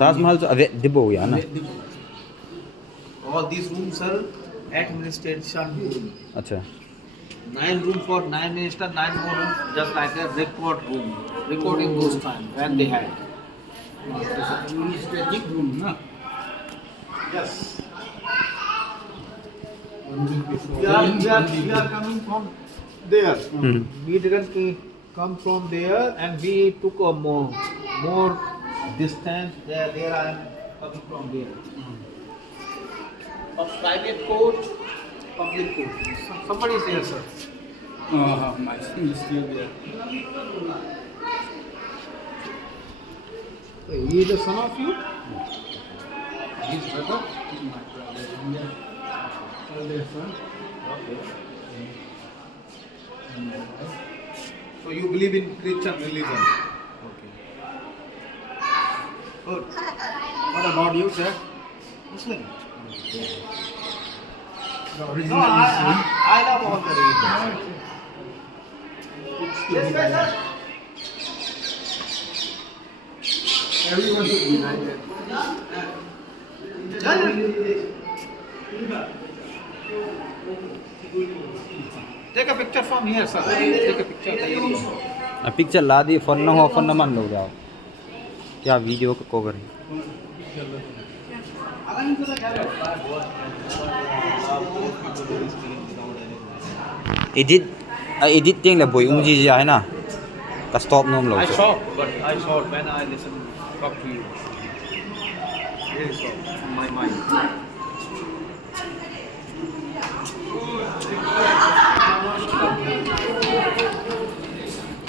ताजमहल जो अवे दिबो या ना All these rooms are administration room. अच्छा 9 rooms for 9 minister, 9 more rooms, just like a record room. Recording those time when they had. administrative room na Yes. We are coming from there. We didn't come from there, and we took a more distance. There I am coming from there. Of private court, public court. Somebody is there, sir. my son is still there So he is the son of you? his brother is my brother elder son Okay. So you believe in Christian religion? Okay. Good. What about you, sir? Muslim. the No, original I love all the religions. Yes, sir. everyone is united Take a picture from here, sir. Take a picture of the area. Picture ला दी phone ना हो phone ना मान लो जाओ क्या video का cover है edit tiếng là buổi ung gì vậy na cả stop nôm I rồi saw, but I saw it when I listen, talk to you. Really saw in my mind.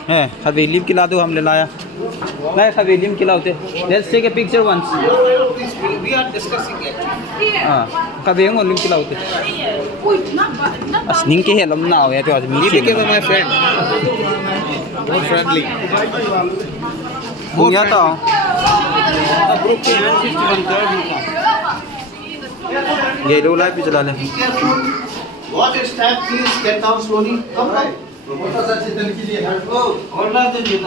है हवेलीम खिला दो हमने लाया लाया हवेलीम खिलाते let's take a picture once We are discussing it. हाँ हवेंग और लिम खिलाते असनिंग के हेलम ना हो या तो आज He meeting became my friend. More friendly. मुंगिया तो ये लो लाइव भी चला ले Watch your step, please. Get down slowly. Come on. Hold on to it.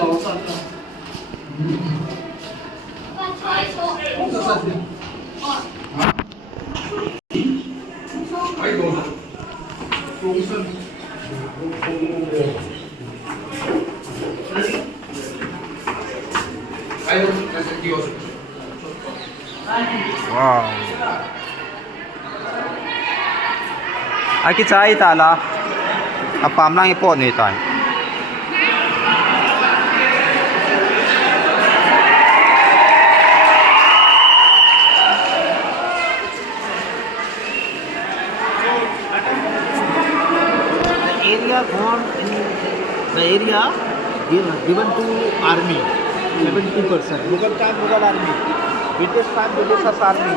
Wow. Ai cái trái ta là à pam lang ipo ni tai. Area gone in the area given to army 72%. Mughal time Mughal army, British time British army,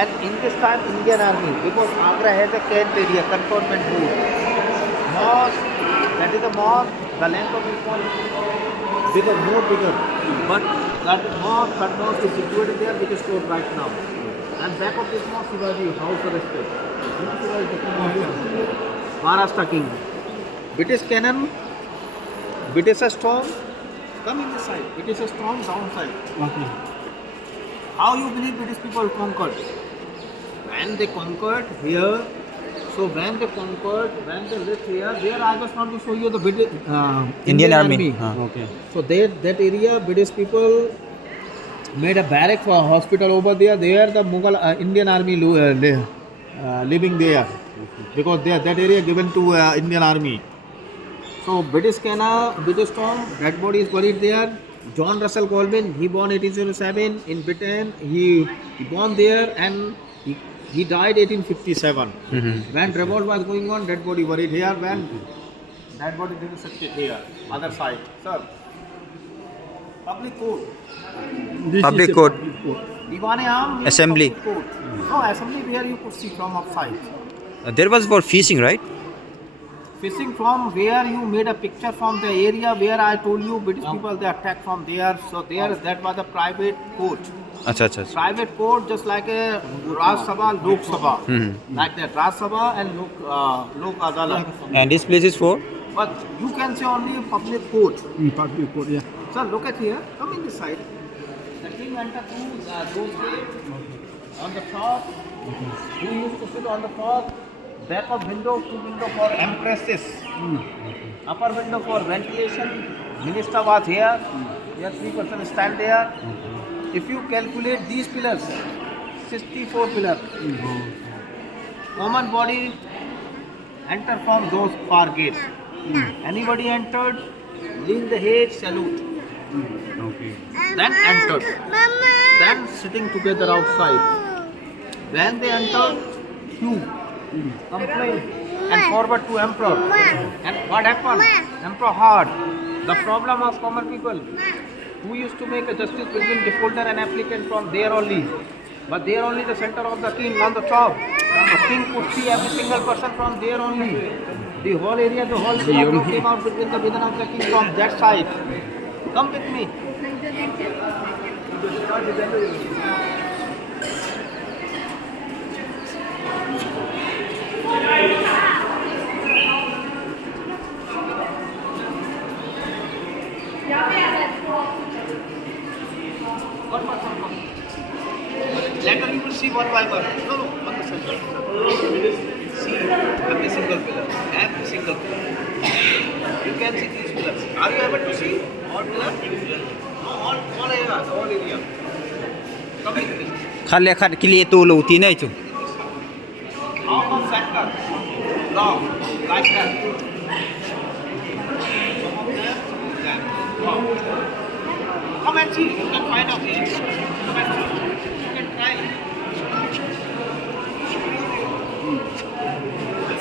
and in this time Indian army, because Agra has a camp area, cantonment board. Mosque, that is the mosque, the length of this mosque bigger, more bigger, but that mosque is situated there, which is closed right now. And back of this mosque Shivaji house arrested. Maharashtra king. British cannon, British storm, come in this side. British storm downside. Okay. How you believe British people conquered? When they conquered here, so when they conquered, when they lived here, there I just want to show you the British Indian army. Okay. So that area, British people made a barrack for a hospital over there. There the Mughal Indian army living there, because that area given to Indian army. So British cannon, British storm, dead body is buried there. John Russell Colvin, he born 1807 in Britain. He born there and he died 1857. When revolt was going on, dead body buried here. When dead body didn't sit here, other side. Sir, public court. Public court. Diwan-e-Aam means Assembly. public court. No, assembly where you could see from outside. There was for fishing, right? Fishing from where you made a picture from the area where I told you British people they attacked from there. So there that was a private court. Acha acha. Private court just like a Raj Sabha, Lok Sabha. Like that Raj Sabha and Lok Adalat. And this place is for? But you can say only public court. Public court, yeah. Sir, look at here. Come in this side. The king entered through those gates on the top. Who used to sit on the top? Back of window, two window for empresses. Upper window for ventilation. Minister was here. Here 3% stand there. If you calculate these pillars, 64 pillars. Common body enter from those far gates. Anybody entered, lean the head, salute. Then entered. Then sitting together outside. When they entered, queue, complaint, and forward to emperor. And what happened? Emperor heard. The problem of common people, who used to make a justice between defaulter and applicant from there only. But there only the center of the king on the top. The king could see every single person from there only. The whole area, the whole villa came out between the vision of the king from that side. Come with me. Later you will see one by one. No, on the center. See every single pillar. Every single pillar. You can see these pillars. Are you able to see all pillars? No, all area. Come with me. Khale khat kili tu lo ti nai chu. Out of center. Now, like that. Come and see. You can find out here. Come and see. You can try.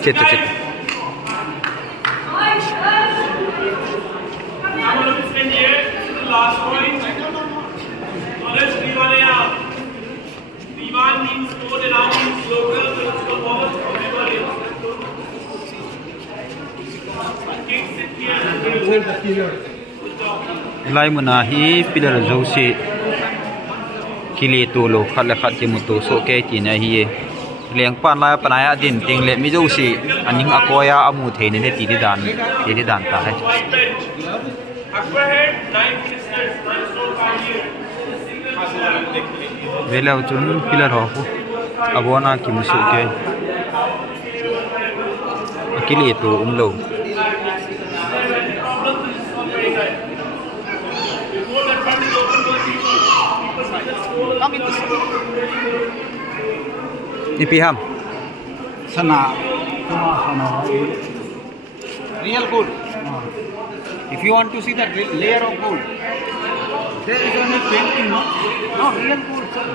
Chetu chetu. I'm going to spend here the last point. Knowledge Diwan-e-Aam. Diwan means court and Aam means local, so it's the power of everybody. King sit here and they will take the pillar. Lai muna hi pillar zo si kili tu lo khat la khat ti mu tu so ke ti na hi leng pan la panaya din ting le mi zo si aning akoya amu the ne ti di dan ta hai White bench. Akbar head, 9 ministers, 9 stone 5 years. velau chun pillar ho ko abona ki mu so ke kili tu umlo. Come in this. Ipiham. Sana kuma sana Real gold. If you want to see the layer of gold, there is only painting, no? No, real gold, sir.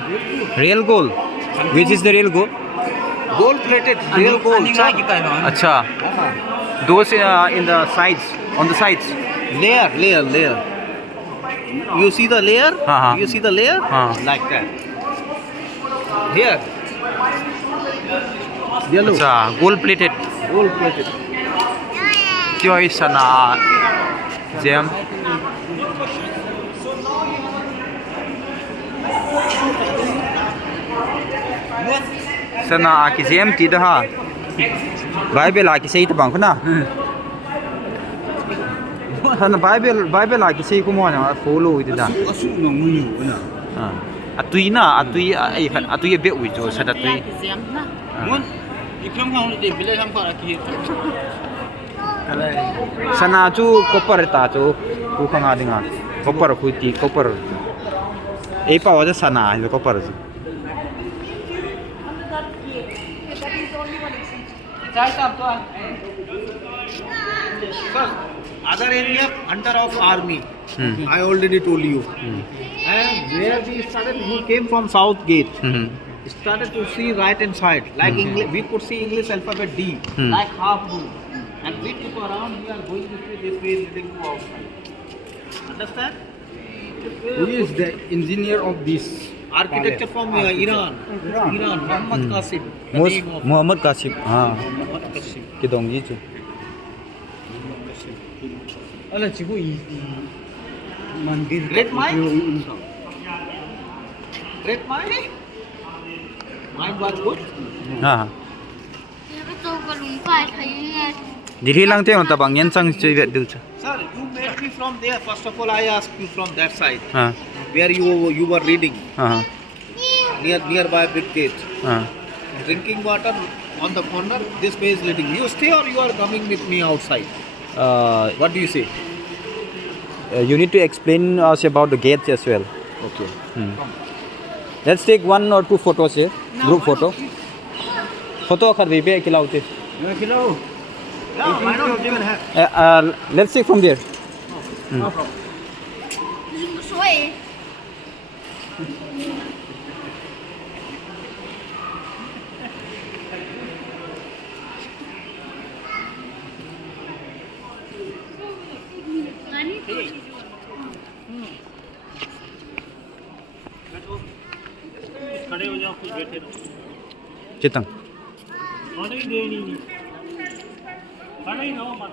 Real gold. Which is the real gold? Gold plated, real gold, sir. Acha. Those in the sides, on the sides. Layer. You see the layer? Uh-huh. You see the layer? Like that. Here. Yellow. Acha, gold plated. Gold plated. Kyo is sana gem. Sana aki gem ti da ha. Bible aki sei ta bang na. Sana Bible aki sei ko mo na follow ita da. asu no munyu na Atui na atui ai khan atui be ui jo sa da tui. mun ikham khang de bile kham khara ki Sana chu copper ta chu ku khanga dinga. Copper khu ti copper. Ei pa wa sana ai copper chu. Sir, other area under of army. I already told you. And where we started, we came from South Gate. Started to see right hand side, like English. We could see English alphabet D, like half moon. And we took around. We are going this way, leading to outside. Understand? who is the engineer of this Architecture from Iran. Muhammad Qasim. The name of Muhammad Qasim. Ha. Muhammad Qasim. Ki dong ji chu. ala chibu mandir Great mind. Great mind. Mind was good. Ha. Cái tôi có đúng phải thấy Dili lang te on tabang yan sang chu vet du chu. Sir, you met me from there. First of all, I asked you from that side, Ha. where you were reading Ha. nearby big gate. Ha. Drinking water on the corner. This way is leading. You stay or you are coming with me outside? What do you say? You need to explain us about the gates as well. Okay. Let's take 1 or 2 photos here. Group photo. Photo khar be be kilaute. kilo Yeah, why not? You can have. Let's take from there. dùng một số ấy. खड़े हो जाओ कुछ बैठे रहो Chitang. होने ही देनी नहीं खड़े ही रहो मत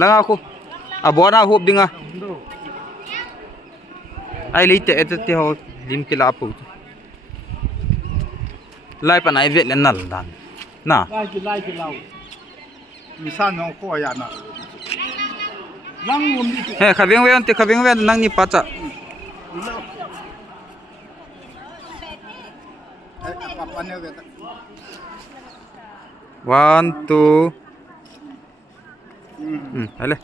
Lang ako. Abona hop dinga. Ai lite etete ho dim kila apu. Lai pa nai vet len nal dan. Na. lai ki lau mi san no ko ya na lang ngom ni He khabeng wen nang ni pacha. apa ne ga 1 2 Hele.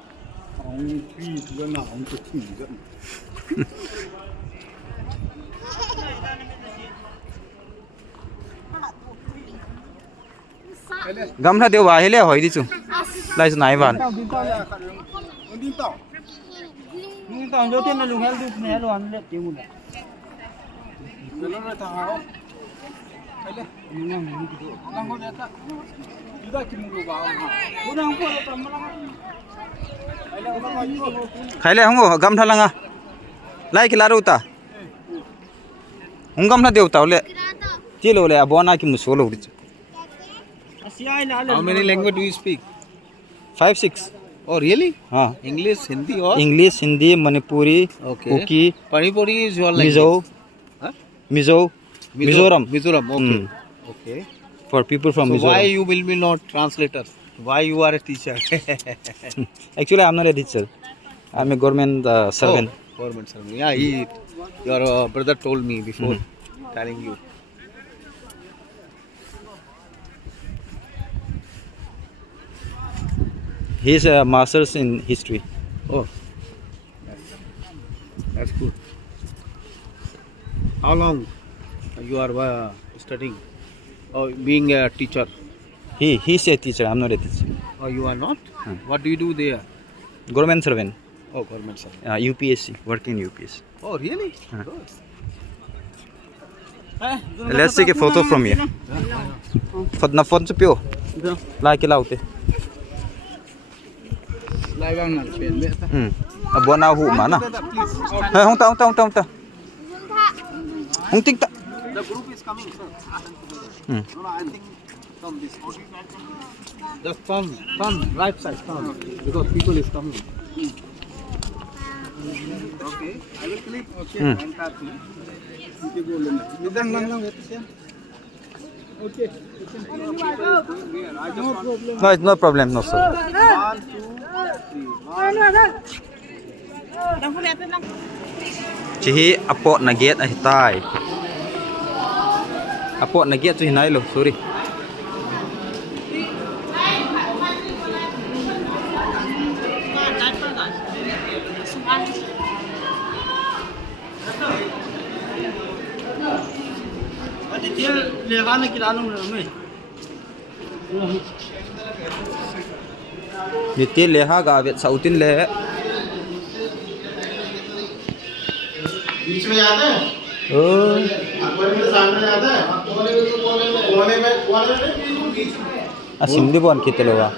ong tri ga na ong ko tri ga Gamla deu ba hele hoi di chu. Lai chu nai ban. din ta ya ka din ta Yung tao đầu tiên là dùng help này hello anh đẹp tiếng một. lo na ta ha hele lang ko ta ida ki mu ba ha udang ko ta malang hele ko ma ko Khaile hongo gam thalanga. Lai ki laru ta. Hungam na deu ta le. Chi lo le abona ki musolo ri chu. How many language do you speak? 5 6. Oh really? Ha. English, Hindi or? English, Hindi, Manipuri, Okay. Kuki, Manipuri is your language. Mizo, Huh? Mizoram. Mizoram. Okay. Okay. For people from So Mizoram. why you will be not translator? Why you are a teacher? Actually, I'm not a teacher. I'm a government servant. Oh, government servant. Yeah, your brother told me before telling you. He's a master's in history. Oh, that's good. How long you are studying or being a teacher? He's a teacher. I'm not a teacher. Or you are not? What do you do there? Government servant. Oh, government service. UPSC. Working in UPSC. Oh, really? Good. Let's take a photo from here. Na phone sa pio. Like ilaute. Lai bang nang pen me ta. Abuan na hu mana. Hey, hong ta. Hong tik ta. The group is coming, sir. No, I think from this. Just turn, right side, turn. Because people is coming. Okay, I will click. Okay, Bidang lang ito. Okay. No problem. No, it's no problem, no sir. 1, 2, 3, 1. Chihi apo na get ay tay. Apo na get chihi nai lo, sorry. Niti leha gavet sautin le. बीच में जाते हैं Oh, Akbar के सामने जाते हैं कोने में बीच में asimdi bon kitelewa.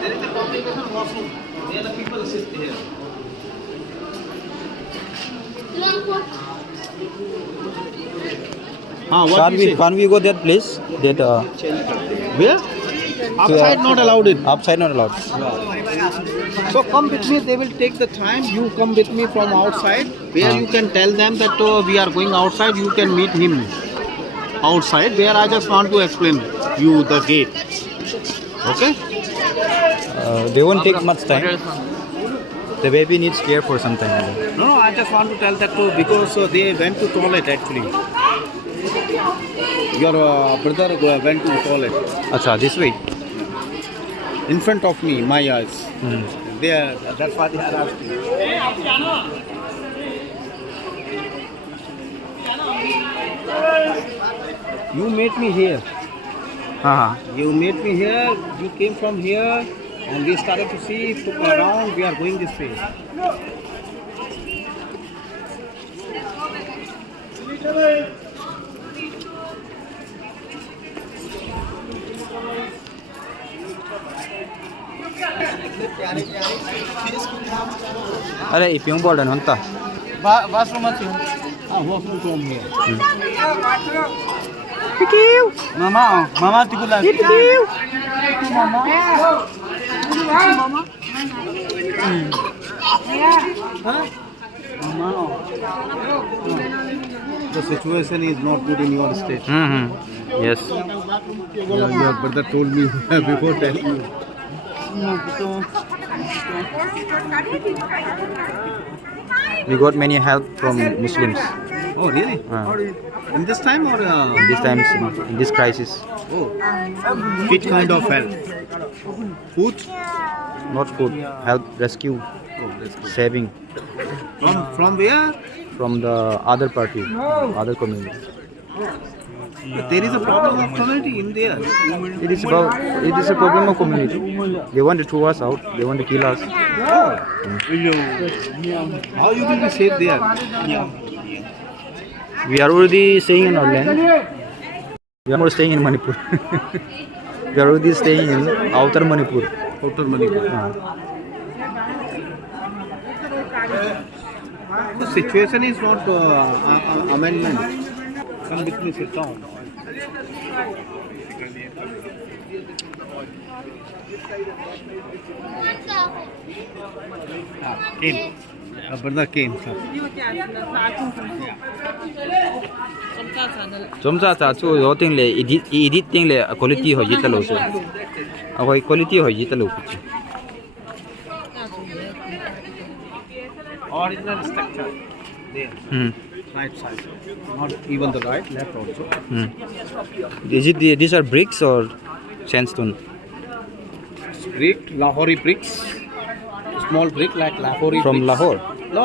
there is a communication washroom where the people sit here. Can we go that place? That Where? Outside not allowed it. Outside not allowed. So come with me, they will take the time. You come with me from outside where you can tell them that we are going outside. You can meet him outside where I just want to explain you the gate. Okay? They won't take much time. The baby needs care for some time. No, I just want to tell that because they went to toilet actually. Your brother went to toilet Acha, this way. in front of me, my eyes. There, that's why they are asking. You met me here. You met me here. You came from here, and we started to see around. We are going this way. Are ipyong bol dan honta. Washroom ati. Washroom from here. Mama tikula. The situation is not good in your state. Yes. Your brother told me before telling you. We got many help from Muslims Oh, really? In this time or? in these times, in this crisis. Oh, which kind of help? Food? Not food, help, rescue, saving From where? from the other party, other community. There is a problem of community in there. It is a problem of community. They want to throw us out. They want to kill us. How you will be safe there? We are already staying in our land. We are not staying in Manipur. We are already staying in outer Manipur. Outer Manipur. The situation is not amendment. Come with me, sit down. Came. Brother came, sir. Chomcha cha chu yo ting le edit ting le quality ho jita lo so. Ahoi quality ho jita lo kuchi. Original structure there. Right side. Not even the right, left also. These are bricks or sandstone? brick, Lahori bricks, small brick like Lahori. From bricks. Lahore. No,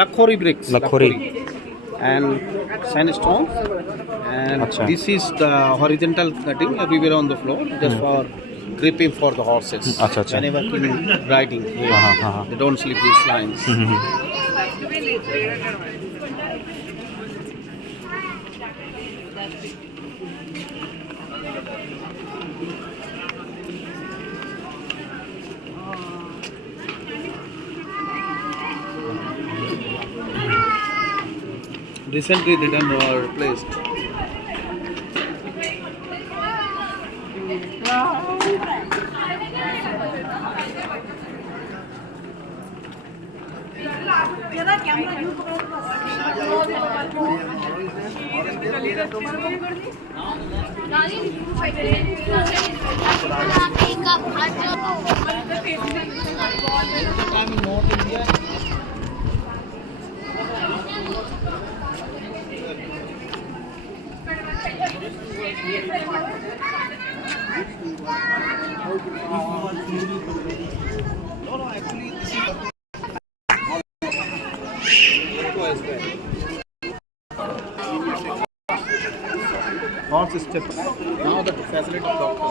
Lakhori bricks. Lakhori. And sandstone. And Acha. this is the horizontal cutting everywhere on the floor, just for gripping for the horses. Acha, acha. Whenever riding here, Uh-huh. they don't slip these lines. Recently redone or replaced. Horse step. Now the facility of doctor.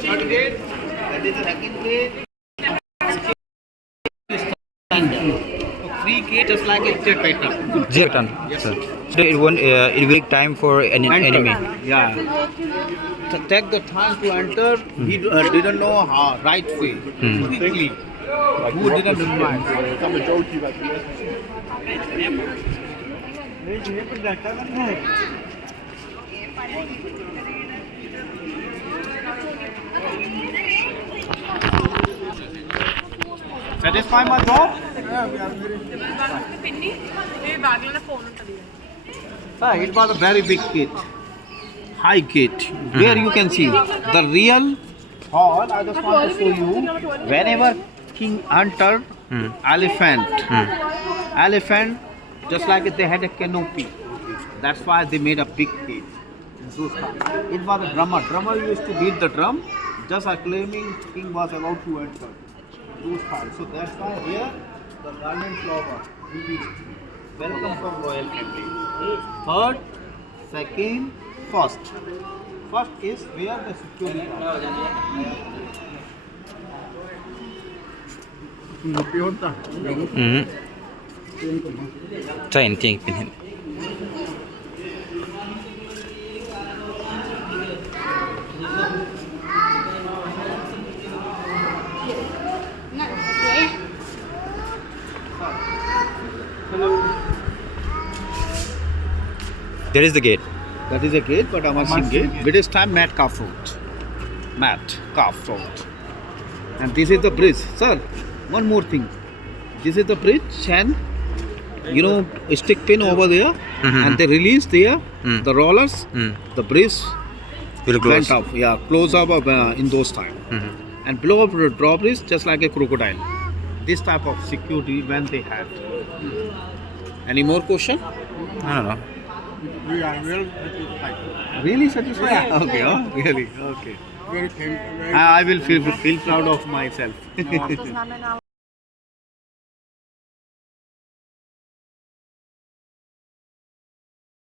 Third gate, that is the second gate. So 3 gate just like a jet pattern. Jet pattern. Sir. So it won't. It will take time for an enemy. Yeah. To take the time to enter, he didn't know how right way. Quickly. Who didn't know? Satisfy my job? Sir, it was a very big gate, high gate, where you can see the real hall. I just want to show you. Whenever king entered, elephant, just like they had a canopy. That's why they made a big gate. It was a drummer. Drummer used to beat the drum, just acclaiming king was about to enter. So that's why here the garland flower is welcome from royal family. Third, second, first. First is where the security are. Try and think in him. There is the gate. That is a gate, but a machine gate. British time mat calf road. Mat calf road. And this is the bridge. Sir, one more thing. This is the bridge and stick pin over there and they release there the rollers. The bridge Will close. went up. Yeah, close up in those time. And below the drawbridge just like a crocodile. This type of security when they had. Any more question? I don't know. We are well satisfied. Really satisfied? Okay, really? Okay. Very thankful. I will feel proud of myself.